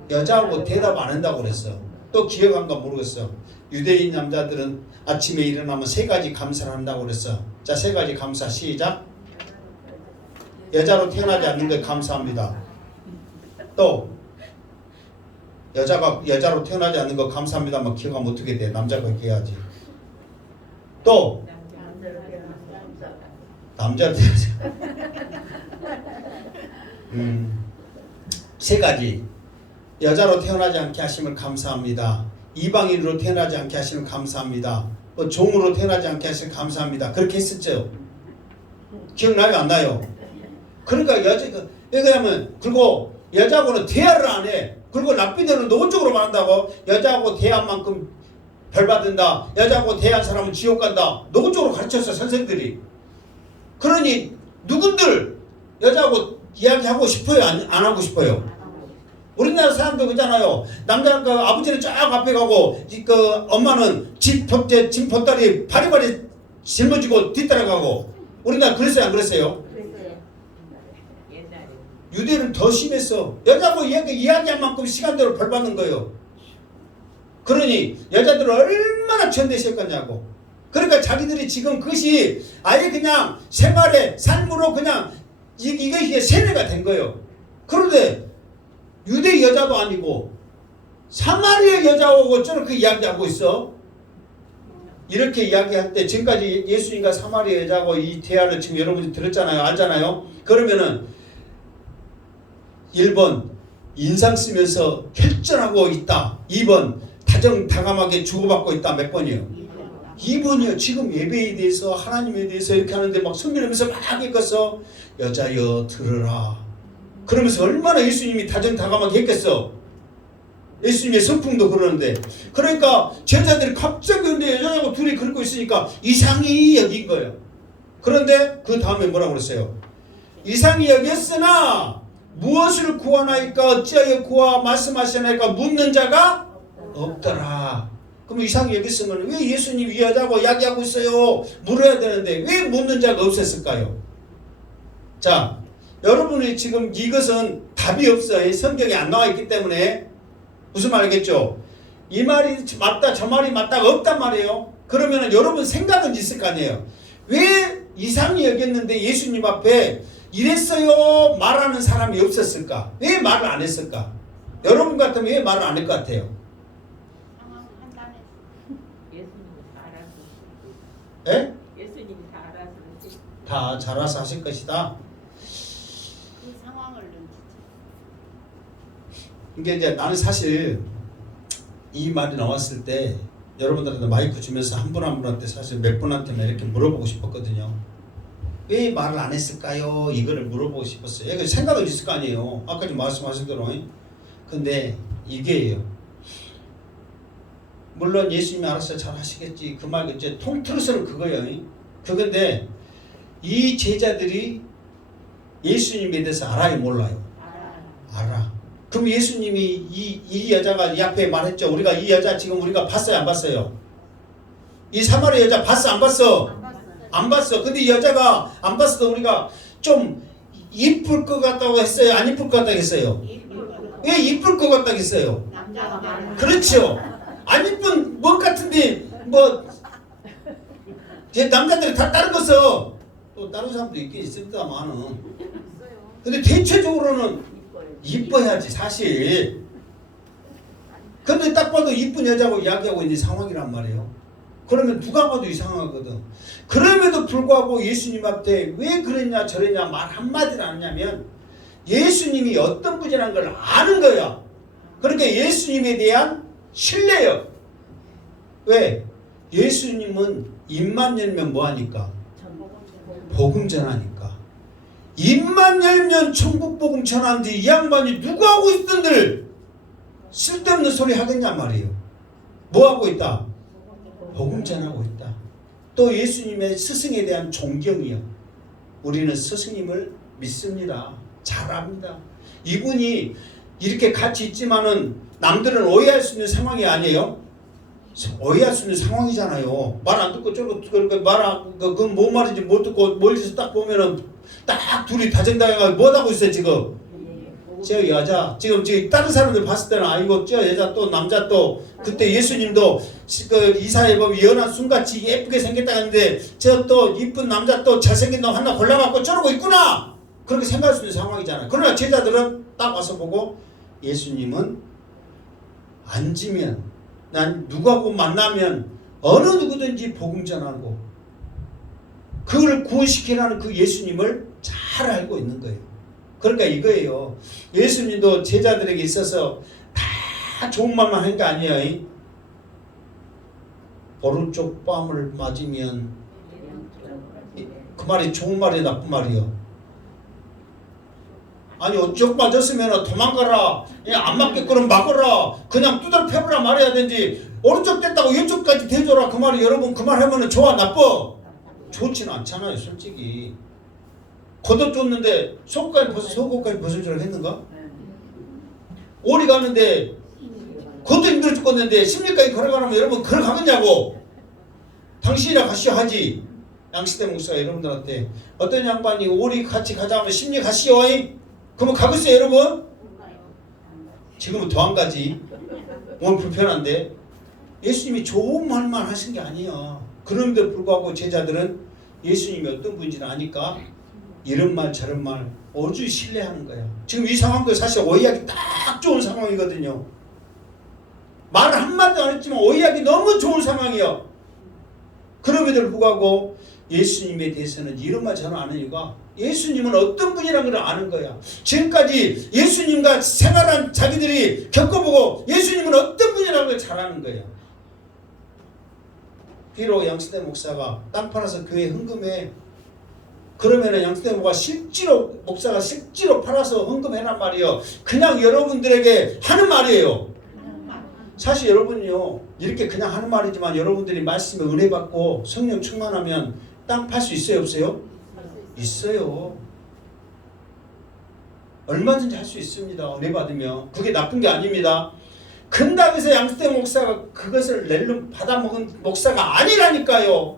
여자하고 대답 안 한다고 그랬어. 또 기억한가 모르겠어. 유대인 남자들은 아침에 일어나면 3가지 감사를 한다고 그랬어. 자, 3가지 감사 시작. 여자로 태어나지 않는 데 감사합니다. 또 여자로 태어나지 않는 거 감사합니다만 기억하면 어떻게 돼? 남자가 얘기해야지. 또 남자로 태어나지 3가지. 여자로 태어나지 않게 하심을 감사합니다. 이방인으로 태어나지 않게 하시면 감사합니다. 종으로 태어나지 않게 하시면 감사합니다. 그렇게 했었죠. 기억나요? 안 나요? 그러니까 왜냐하면 그리고 여자하고는 대화를 안 해. 그리고 랍비들은 노골적으로 말한다고. 여자하고 대화한 만큼 벌 받는다. 여자하고 대화한 사람은 지옥 간다. 노골적으로 가르쳤어, 선생들이. 그러니 누군들 여자하고 이야기하고 싶어요? 안 하고 싶어요? 우리나라 사람들 그잖아요. 남자는 그 아버지는 쫙 앞에 가고 그 엄마는 짐 보따리 바리바리 짊어지고 뒤따라가고. 우리나라 그랬어요, 안 그랬어요? 유대는 더 심했어. 여자하고 이야기한 만큼 시간대로 벌 받는 거예요. 그러니 여자들은 얼마나 천대셨겠냐고. 그러니까 자기들이 지금 그것이 아예 그냥 생활의 삶으로 그냥 이게 세뇌가 된 거예요. 그런데 유대 여자도 아니고 사마리아 여자하고 저렇게 이야기하고 있어. 이렇게 이야기할 때 지금까지 예수님과 사마리아 여자하고 이 대화를 지금 여러분이 들었잖아요. 알잖아요. 그러면은 1번 인상 쓰면서 혈전하고 있다. 2번 다정다감하게 주고받고 있다. 몇 번이에요? 2번이요. 지금 예배에 대해서 하나님에 대해서 이렇게 하는데 막 성경하면서 막 읽었어. 여자여 들으라. 그러면서 얼마나 예수님이 다정다감하게 했겠어. 예수님의 성품도 그러는데. 그러니까 제자들이 갑자기 근데 여자하고 둘이 그러고 있으니까 이상히 여긴 거예요. 그런데 그 다음에 뭐라고 그랬어요? 이상히 여겼으나 무엇을 구하나이까 어찌하여 구하 말씀하시나이까 묻는 자가 없더라. 그럼 이상히 여겼으면 왜 예수님 이 여자하고 이야기하고 있어요? 물어야 되는데 왜 묻는 자가 없었을까요? 자, 여러분이 지금 이것은 답이 없어요. 성경에 안 나와 있기 때문에. 무슨 말이겠죠? 이 말이 맞다 저 말이 맞다가 없단 말이에요. 그러면 여러분 생각은 있을 거 아니에요. 왜 이상히 여겼는데 예수님 앞에 이랬어요 말하는 사람이 없었을까? 왜 말을 안 했을까? 여러분 같으면 왜 말을 안 할 것 같아요? 예? 예수님이 다 알아서 다 잘 알아서 하실 것이다. 그 상황을 이게 이제 나는 사실 이 말이 나왔을 때 여러분들한테 마이크 주면서 한 분 한 분한테 사실 몇 분한테나 이렇게 물어보고 싶었거든요. 왜 말을 안 했을까요? 이거를 물어보고 싶었어요. 이거 생각은 있을 거 아니에요. 아까 좀 말씀하신 대로. 근데 이게요. 물론 예수님이 알아서 잘 하시겠지. 그 말 이제 통틀어서는 그거예요. 그건데 이 제자들이 예수님에 대해서 알아요, 몰라요? 알아. 그럼 예수님이 이 여자가 이 앞에 말했죠. 우리가 이 여자 지금 우리가 봤어요, 안 봤어요? 이 사마리아 여자 봤어, 안 봤어? 안 봤어. 근데 이 여자가 안 봤어도 우리가 좀 이쁠 것 같다고 했어요? 안 이쁠 것 같다고 했어요? 왜 이쁠 것 같다고 했어요? 남자가 많은 그렇죠. 안 이쁜 것 같은데 뭐 남자들이 다 다른 거 써. 또 다른 사람도 있긴 있습니다만은. 근데 대체적으로는 이뻐야지 사실. 근데 딱 봐도 이쁜 여자하고 이야기하고 있는 상황이란 말이에요. 그러면 누가 봐도 이상하거든. 그럼에도 불구하고 예수님 앞에 왜 그랬냐 저랬냐 말 한마디를 안 하냐면 예수님이 어떤 분이라는 걸 아는 거야. 그러니까 예수님에 대한 신뢰요. 왜? 예수님은 입만 열면 뭐하니까? 복음 전하니까. 입만 열면 천국 복음 전하는데 이 양반이 누가 하고 있던들 쓸데없는 소리 하겠냐 말이에요. 뭐 하고 있다? 복음 전하고 있다. 또 예수님의 스승에 대한 존경이요. 우리는 스승님을 믿습니다. 잘 압니다. 이분이 이렇게 같이 있지만은 남들은 오해할 수 있는 상황이 아니에요. 오해할 수 있는 상황이잖아요. 말 안 듣고 저거 그건 뭔 말인지 못 듣고 멀리서 딱 보면은 딱 둘이 다정다감하게 뭐 하고 있어요 지금. 저 여자 지금 다른 사람들 봤을 때는 아이고 저 여자 또 남자 또 그때 예수님도 그 이사야 보면 연한 순같이 예쁘게 생겼다 했는데 저 또 이쁜 남자 또 잘생긴 놈 하나 골라갖고 저러고 있구나 그렇게 생각할 수 있는 상황이잖아요. 그러나 제자들은 딱 와서 보고 예수님은 앉으면 난 누구하고 만나면 어느 누구든지 복음 전하고 그를 구원시키라는 그 예수님을 잘 알고 있는 거예요. 그러니까 이거예요. 예수님도 제자들에게 있어서 다 좋은 말만 한 게 아니에요. 오른쪽 뺨을 맞으면 그 말이 좋은 말이 나쁜 말이요. 아니 어쪽 맞았으면 도망가라. 안 맞게끔 막으라. 그냥 두들 패버라 말해야 되는지 오른쪽 뗐다고 왼쪽까지 대줘라. 그 말이 여러분 그 말 하면 좋아 나빠? 좋지는 않잖아요 솔직히. 걷어줬는데 속옷까지 벗을 줄 했는가? 오리 가는데 그것도 힘들어 죽겠는데 심리까지 걸어가라면 여러분 걸어가겠냐고. 당신이랑 같이 하지. 양시대 목사가 여러분들한테 어떤 양반이 오리 같이 가자 하면 심리 가시오. 그러면 가겠어요 여러분? 지금은 더 안 가지. 몸 불편한데. 예수님이 좋은 말만 하신 게 아니에요. 그런데도 불구하고 제자들은 예수님이 어떤 분인지는 아니까 이런 말 저런 말 오죽 신뢰하는 거야. 지금 이 상황도 사실 오해하기 딱 좋은 상황이거든요. 말 한마디도 안 했지만 오해하기 너무 좋은 상황이요. 그럼에도 불구하고 예수님에 대해서는 이런 말 저는 아는 이유가 예수님은 어떤 분이라는 걸 아는 거야. 지금까지 예수님과 생활한 자기들이 겪어보고 예수님은 어떤 분이라는 걸 잘 아는 거야. 비록 양시대 목사가 땅 팔아서 교회 헌금해. 그러면은 양시대 목사가 실제로 팔아서 헌금해란 말이에요. 그냥 여러분들에게 하는 말이에요. 사실 여러분요 이렇게 그냥 하는 말이지만 여러분들이 말씀에 은혜 받고 성령 충만하면 땅 팔 수 있어요 없어요? 있어요. 얼마든지 할 수 있습니다. 은혜 받으면. 그게 나쁜 게 아닙니다. 근다고 해서 양시대 목사가 그것을 받아먹은 목사가 아니라니까요.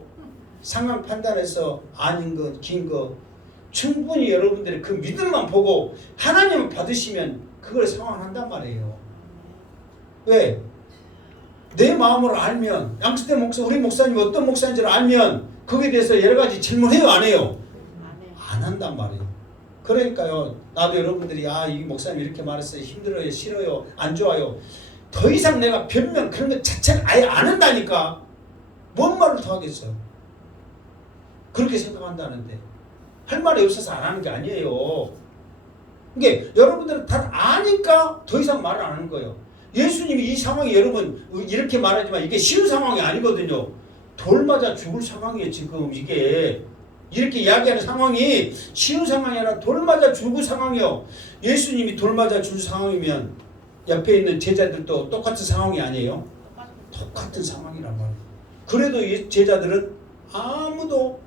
상황 판단해서 아닌 거, 긴 거 충분히 여러분들이 그 믿음만 보고 하나님을 받으시면 그걸 상환한단 말이에요. 왜? 내 마음을 알면 양시대 목사, 우리 목사님이 어떤 목사인지를 알면 거기에 대해서 여러 가지 질문해요 안 해요? 안 한단 말이에요. 그러니까요 나도 여러분들이 이 목사님 이렇게 말했어요. 힘들어요, 싫어요, 안 좋아요. 더 이상 내가 변명 그런 것 자체를 아예 안 한다니까. 뭔 말을 더 하겠어요. 그렇게 생각한다는데 할 말이 없어서 안 하는 게 아니에요. 이게 여러분들은 다 아니까 더 이상 말을 안 하는 거예요. 예수님이 이 상황이 여러분 이렇게 말하지만 이게 쉬운 상황이 아니거든요. 돌 맞아 죽을 상황이에요. 지금 이게 이렇게 이야기하는 상황이 쉬운 상황이 아니라 돌 맞아 죽을 상황이요. 예수님이 돌 맞아 죽을 상황이면 옆에 있는 제자들도 똑같은 상황이 아니에요. 똑같은 상황이란 말이에요. 그래도 제자들은 아무도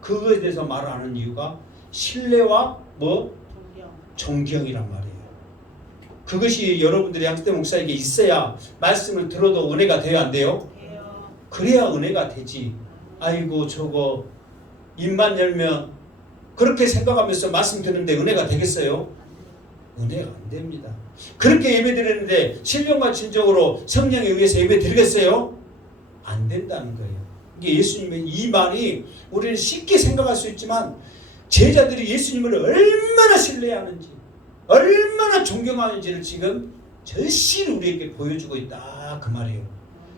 그거에 대해서 말 안 하는 이유가 신뢰와 존경이란 말이에요. 그것이 여러분들이 양시대 목사에게 있어야 말씀을 들어도 은혜가 돼야 안 돼요? 그래야 은혜가 되지. 아이고 저거 입만 열면 그렇게 생각하면서 말씀 듣는데 은혜가 되겠어요? 은혜가 안 됩니다. 그렇게 예배 드렸는데 신령과 진정으로 성령에 의해서 예배 드리겠어요? 안 된다는 거예요. 이게 예수님의 이 말이 우리는 쉽게 생각할 수 있지만 제자들이 예수님을 얼마나 신뢰하는지 얼마나 존경하는지를 지금 절실히 우리에게 보여주고 있다 그 말이에요.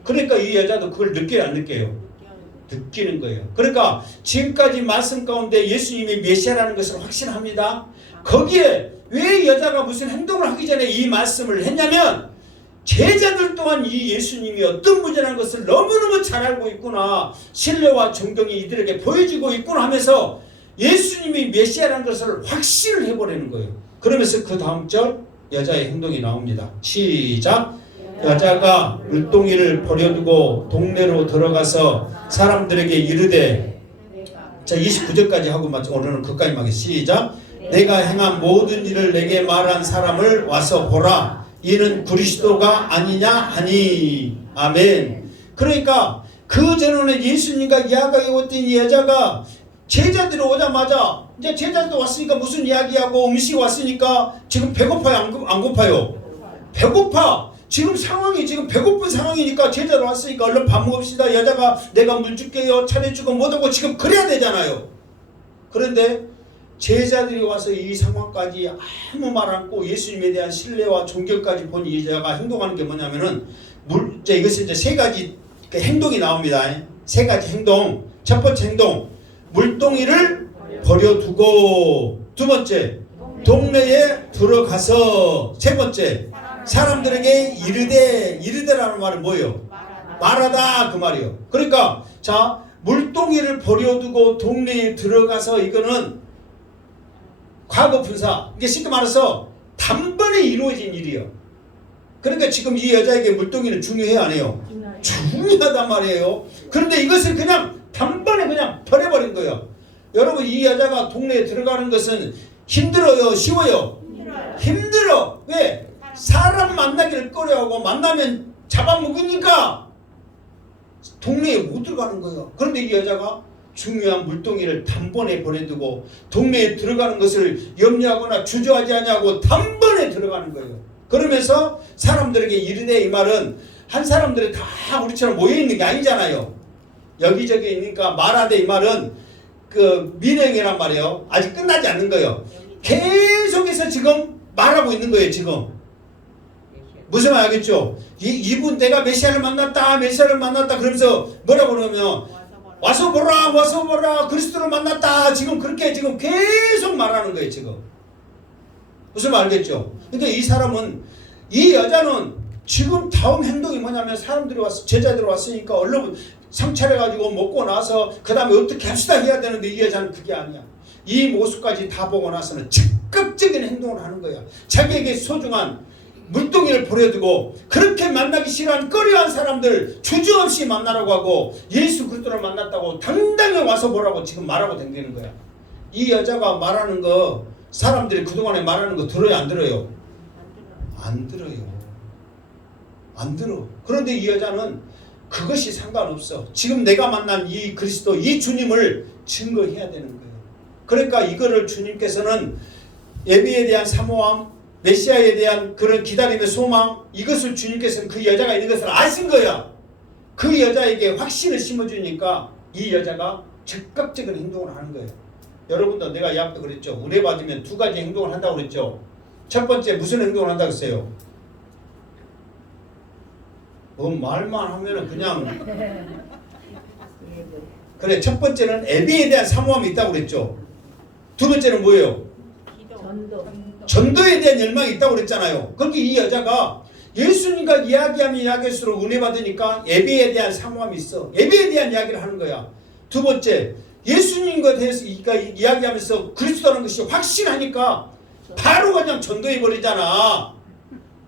그러니까 이 여자도 그걸 느껴요, 안 느껴요? 느끼는 거예요. 그러니까 지금까지 말씀 가운데 예수님이 메시아라는 것을 확신합니다. 거기에 왜 여자가 무슨 행동을 하기 전에 이 말씀을 했냐면 제자들 또한 이 예수님이 어떤 분이라는 것을 너무너무 잘 알고 있구나. 신뢰와 존경이 이들에게 보여지고 있구나 하면서 예수님이 메시아라는 것을 확신을 해버리는 거예요. 그러면서 그 다음 절 여자의 행동이 나옵니다. 시작. 여자가 물동이를 버려두고 동네로 들어가서 사람들에게 이르되, 자 29절까지 하고 오늘은 그까지 하겠습니다. 시작. 내가 행한 모든 일을 내게 말한 사람을 와서 보라. 이는 그리스도가 아니냐 하니. 아멘. 그러니까 그 전에는 예수님과 이야기하고 있던 이 여자가 제자들이 오자마자 이제 제자들 왔으니까 무슨 이야기하고 음식 왔으니까 지금 배고파요, 안 고파요? 배고파. 지금 상황이 지금 배고픈 상황이니까 제자들 왔으니까 얼른 밥 먹읍시다. 여자가 내가 물 줄게요, 차려주고 뭐하고 지금 그래야 되잖아요. 그런데 제자들이 와서 이 상황까지 아무 말 않고 예수님에 대한 신뢰와 존경까지 본 이 여자가 행동하는 게 뭐냐면은 이것은 이제 세 가지 행동이 나옵니다. 세 가지 행동. 첫 번째 행동, 물동이를 버려두고. 두 번째, 동네에 들어가서. 세 번째, 사람들에게 이르되라는 말은 뭐예요? 말하다 그 말이에요. 그러니까 자 물동이를 버려두고 동네에 들어가서 이거는 과거 분사. 이게 쉽게 말해서 단번에 이루어진 일이에요. 그러니까 지금 이 여자에게 물동이는 중요해요, 안 해요? 중요하단 말이에요. 그런데 이것을 그냥 단번에 그냥 버려버린 거예요. 여러분 이 여자가 동네에 들어가는 것은 힘들어요, 쉬워요? 힘들어. 왜? 사람 만나기를 꺼려하고 만나면 잡아먹으니까 동네에 못 들어가는 거예요. 그런데 이 여자가 중요한 물동이를 단번에 보내두고 동네에 들어가는 것을 염려하거나 주저하지 않냐고 단번에 들어가는 거예요. 그러면서 사람들에게 이르되, 이 말은 한 사람들이 다 우리처럼 모여있는 게 아니잖아요. 여기저기 있으니까 말하되, 이 말은 그 민행이란 말이에요. 아직 끝나지 않는 거예요. 계속해서 지금 말하고 있는 거예요. 지금 무슨 말 알겠죠? 이분 내가 메시아를 만났다 그러면서 뭐라고 그러면 와서 보라 그리스도를 만났다. 지금 그렇게 지금 계속 말하는 거예요. 지금 무슨 말 알겠죠? 그러니까 이 사람은, 이 여자는 지금 다음 행동이 뭐냐면 사람들이 와서 제자들이 왔으니까 얼른 상차려가지고 먹고 나서 그 다음에 어떻게 합시다 해야 되는데 이 여자는 그게 아니야. 이 모습까지 다 보고 나서는 적극적인 행동을 하는 거야. 자기에게 소중한 물동이를 버려두고 그렇게 만나기 싫어한 꺼려한 사람들 주저없이 만나라고 하고 예수 그리스도를 만났다고 당당히 와서 보라고 지금 말하고 댕기는 거야. 이 여자가 말하는 거 사람들이 그동안에 말하는 거 들어요, 안 들어요? 안 들어요. 안 들어. 그런데 이 여자는 그것이 상관없어. 지금 내가 만난 이 그리스도, 이 주님을 증거해야 되는 거예요. 그러니까 이거를 주님께서는 예배에 대한 사모함, 메시아에 대한 그런 기다림의 소망, 이것을 주님께서는 그 여자가 있는 것을 아신 거야. 그 여자에게 확신을 심어주니까 이 여자가 적극적인 행동을 하는 거예요. 여러분도 내가 이 앞에 그랬죠. 은혜 받으면 두 가지 행동을 한다고 그랬죠. 첫 번째 무슨 행동을 한다고 했어요? 말만 하면은 그냥 그래. 첫 번째는 예배에 대한 사모함이 있다고 그랬죠. 두 번째는 뭐예요? 전도에 대한 열망이 있다고 그랬잖아요. 그렇게 이 여자가 예수님과 이야기하면 이야기할수록 은혜 받으니까 예배에 대한 사모함이 있어. 예배에 대한 이야기를 하는 거야. 두 번째, 예수님과 대해서 이야기하면서 그리스도라는 것이 확신하니까 바로 그냥 전도해버리잖아.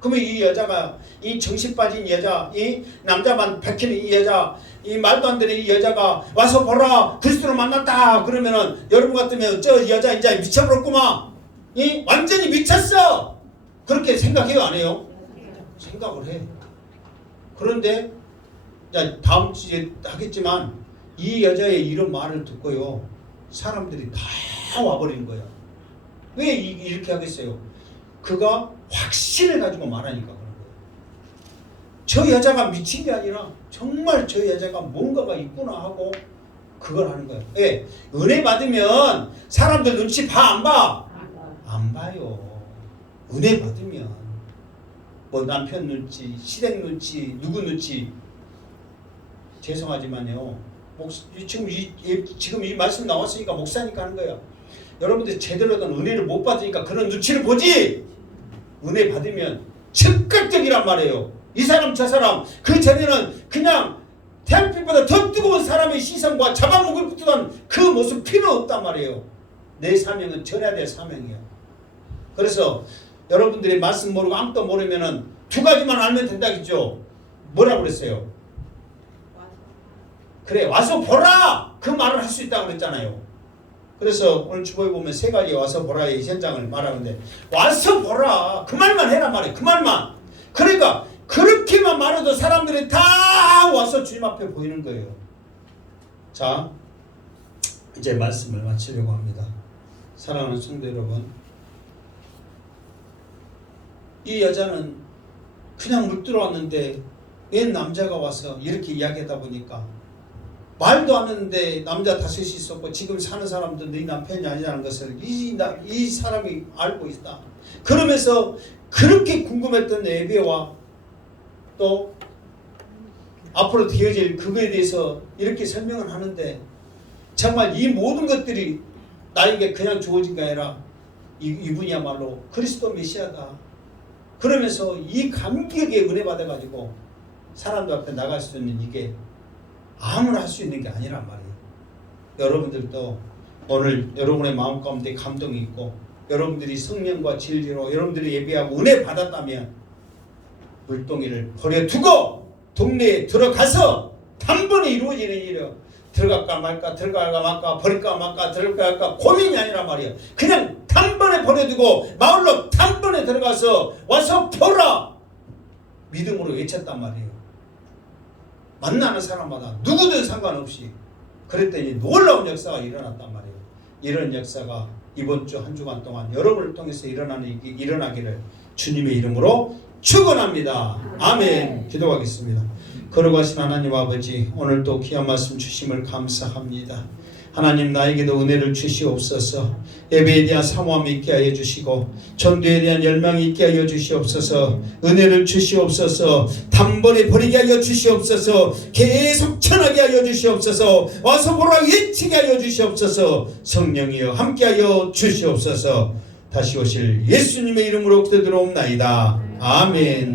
그러면 이 여자가, 이 정신 빠진 여자, 이 남자만 밝히는 이 여자, 이 말도 안 되는 이 여자가 와서 보라 그리스도를 만났다 그러면은 여러분 같으면 저 여자 이제 미쳐버렸구만, 이 완전히 미쳤어 그렇게 생각해요, 안 해요? 생각을 해. 그런데 다음 주에 하겠지만 이 여자의 이런 말을 듣고요 사람들이 다 와버리는 거야. 왜 이렇게 하겠어요? 그가 확신을 가지고 말하니까 그런 거예요. 저 여자가 미친 게 아니라 정말 저 여자가 뭔가가 있구나 하고 그걸 하는 거예요. 예, 은혜 받으면 사람들 눈치 봐, 안 봐? 안 봐요. 은혜 받으면 뭐 남편 눈치, 시댁 눈치, 누구 눈치, 죄송하지만요. 지금 이 말씀 나왔으니까 목사니까 하는 거야. 여러분들 제대로 된 은혜를 못 받으니까 그런 눈치를 보지. 은혜 받으면 즉각적이란 말이에요. 이 사람 저 사람 그 전에는 그냥 태양빛보다 더 뜨거운 사람의 시선과 잡아먹을 듯한 그 모습 필요 없단 말이에요. 내 사명은 전해야 될 사명이야. 그래서 여러분들이 말씀 모르고 아무것도 모르면은 두 가지만 알면 된다겠죠. 뭐라고 그랬어요? 그래 와서 보라 그 말을 할 수 있다고 그랬잖아요. 그래서 오늘 주보에 보면 세 가지 와서 보라의 현장을 말하는데 와서 보라 그 말만 해란 말이에요. 그 말만. 그러니까 그렇게만 말해도 사람들이 다 와서 주님 앞에 보이는 거예요. 자 이제 말씀을 마치려고 합니다. 사랑하는 성도 여러분, 이 여자는 그냥 물 들어왔는데 웬 남자가 와서 이렇게 이야기하다 보니까 말도 안 했는데 남자 다섯이 있었고 지금 사는 사람도 네 남편이 아니라는 것을 이 사람이 알고 있다. 그러면서 그렇게 궁금했던 예배와 또 앞으로 되어질 그거에 대해서 이렇게 설명을 하는데 정말 이 모든 것들이 나에게 그냥 주어진 게 아니라 이분이야말로 그리스도 메시아다. 그러면서 이 감격에 은혜 받아가지고 사람들 앞에 나갈 수 있는 이게 아무나 할 수 있는 게 아니란 말이에요. 여러분들도 오늘 여러분의 마음 가운데 감동이 있고 여러분들이 성령과 진리로 여러분들이 예배하고 은혜 받았다면 물동이를 버려두고 동네에 들어가서 단번에 이루어지는 일이요. 들어갈까 말까 들어갈까 말까 버릴까 말까 들어갈까 말까 고민이 아니란 말이에요. 그냥 단번에 버려두고 마을로 단번에 들어가서 와서 보라 믿음으로 외쳤단 말이에요. 만나는 사람마다 누구든 상관없이 그랬더니 놀라운 역사가 일어났단 말이에요. 이런 역사가 이번 주 한 주간 동안 여러분을 통해서 일어나기를 주님의 이름으로 축원합니다. 아멘. 기도하겠습니다. 거룩하신 하나님 아버지, 오늘도 귀한 말씀 주심을 감사합니다. 하나님, 나에게도 은혜를 주시옵소서. 예배에 대한 사모함이 있게 하여 주시고 전도에 대한 열망이 있게 하여 주시옵소서. 은혜를 주시옵소서. 단번에 버리게 하여 주시옵소서. 계속 전하게 하여 주시옵소서. 와서 보라 외치게 하여 주시옵소서. 성령이여 함께 하여 주시옵소서. 다시 오실 예수님의 이름으로 기도드리옵나이다. 아멘.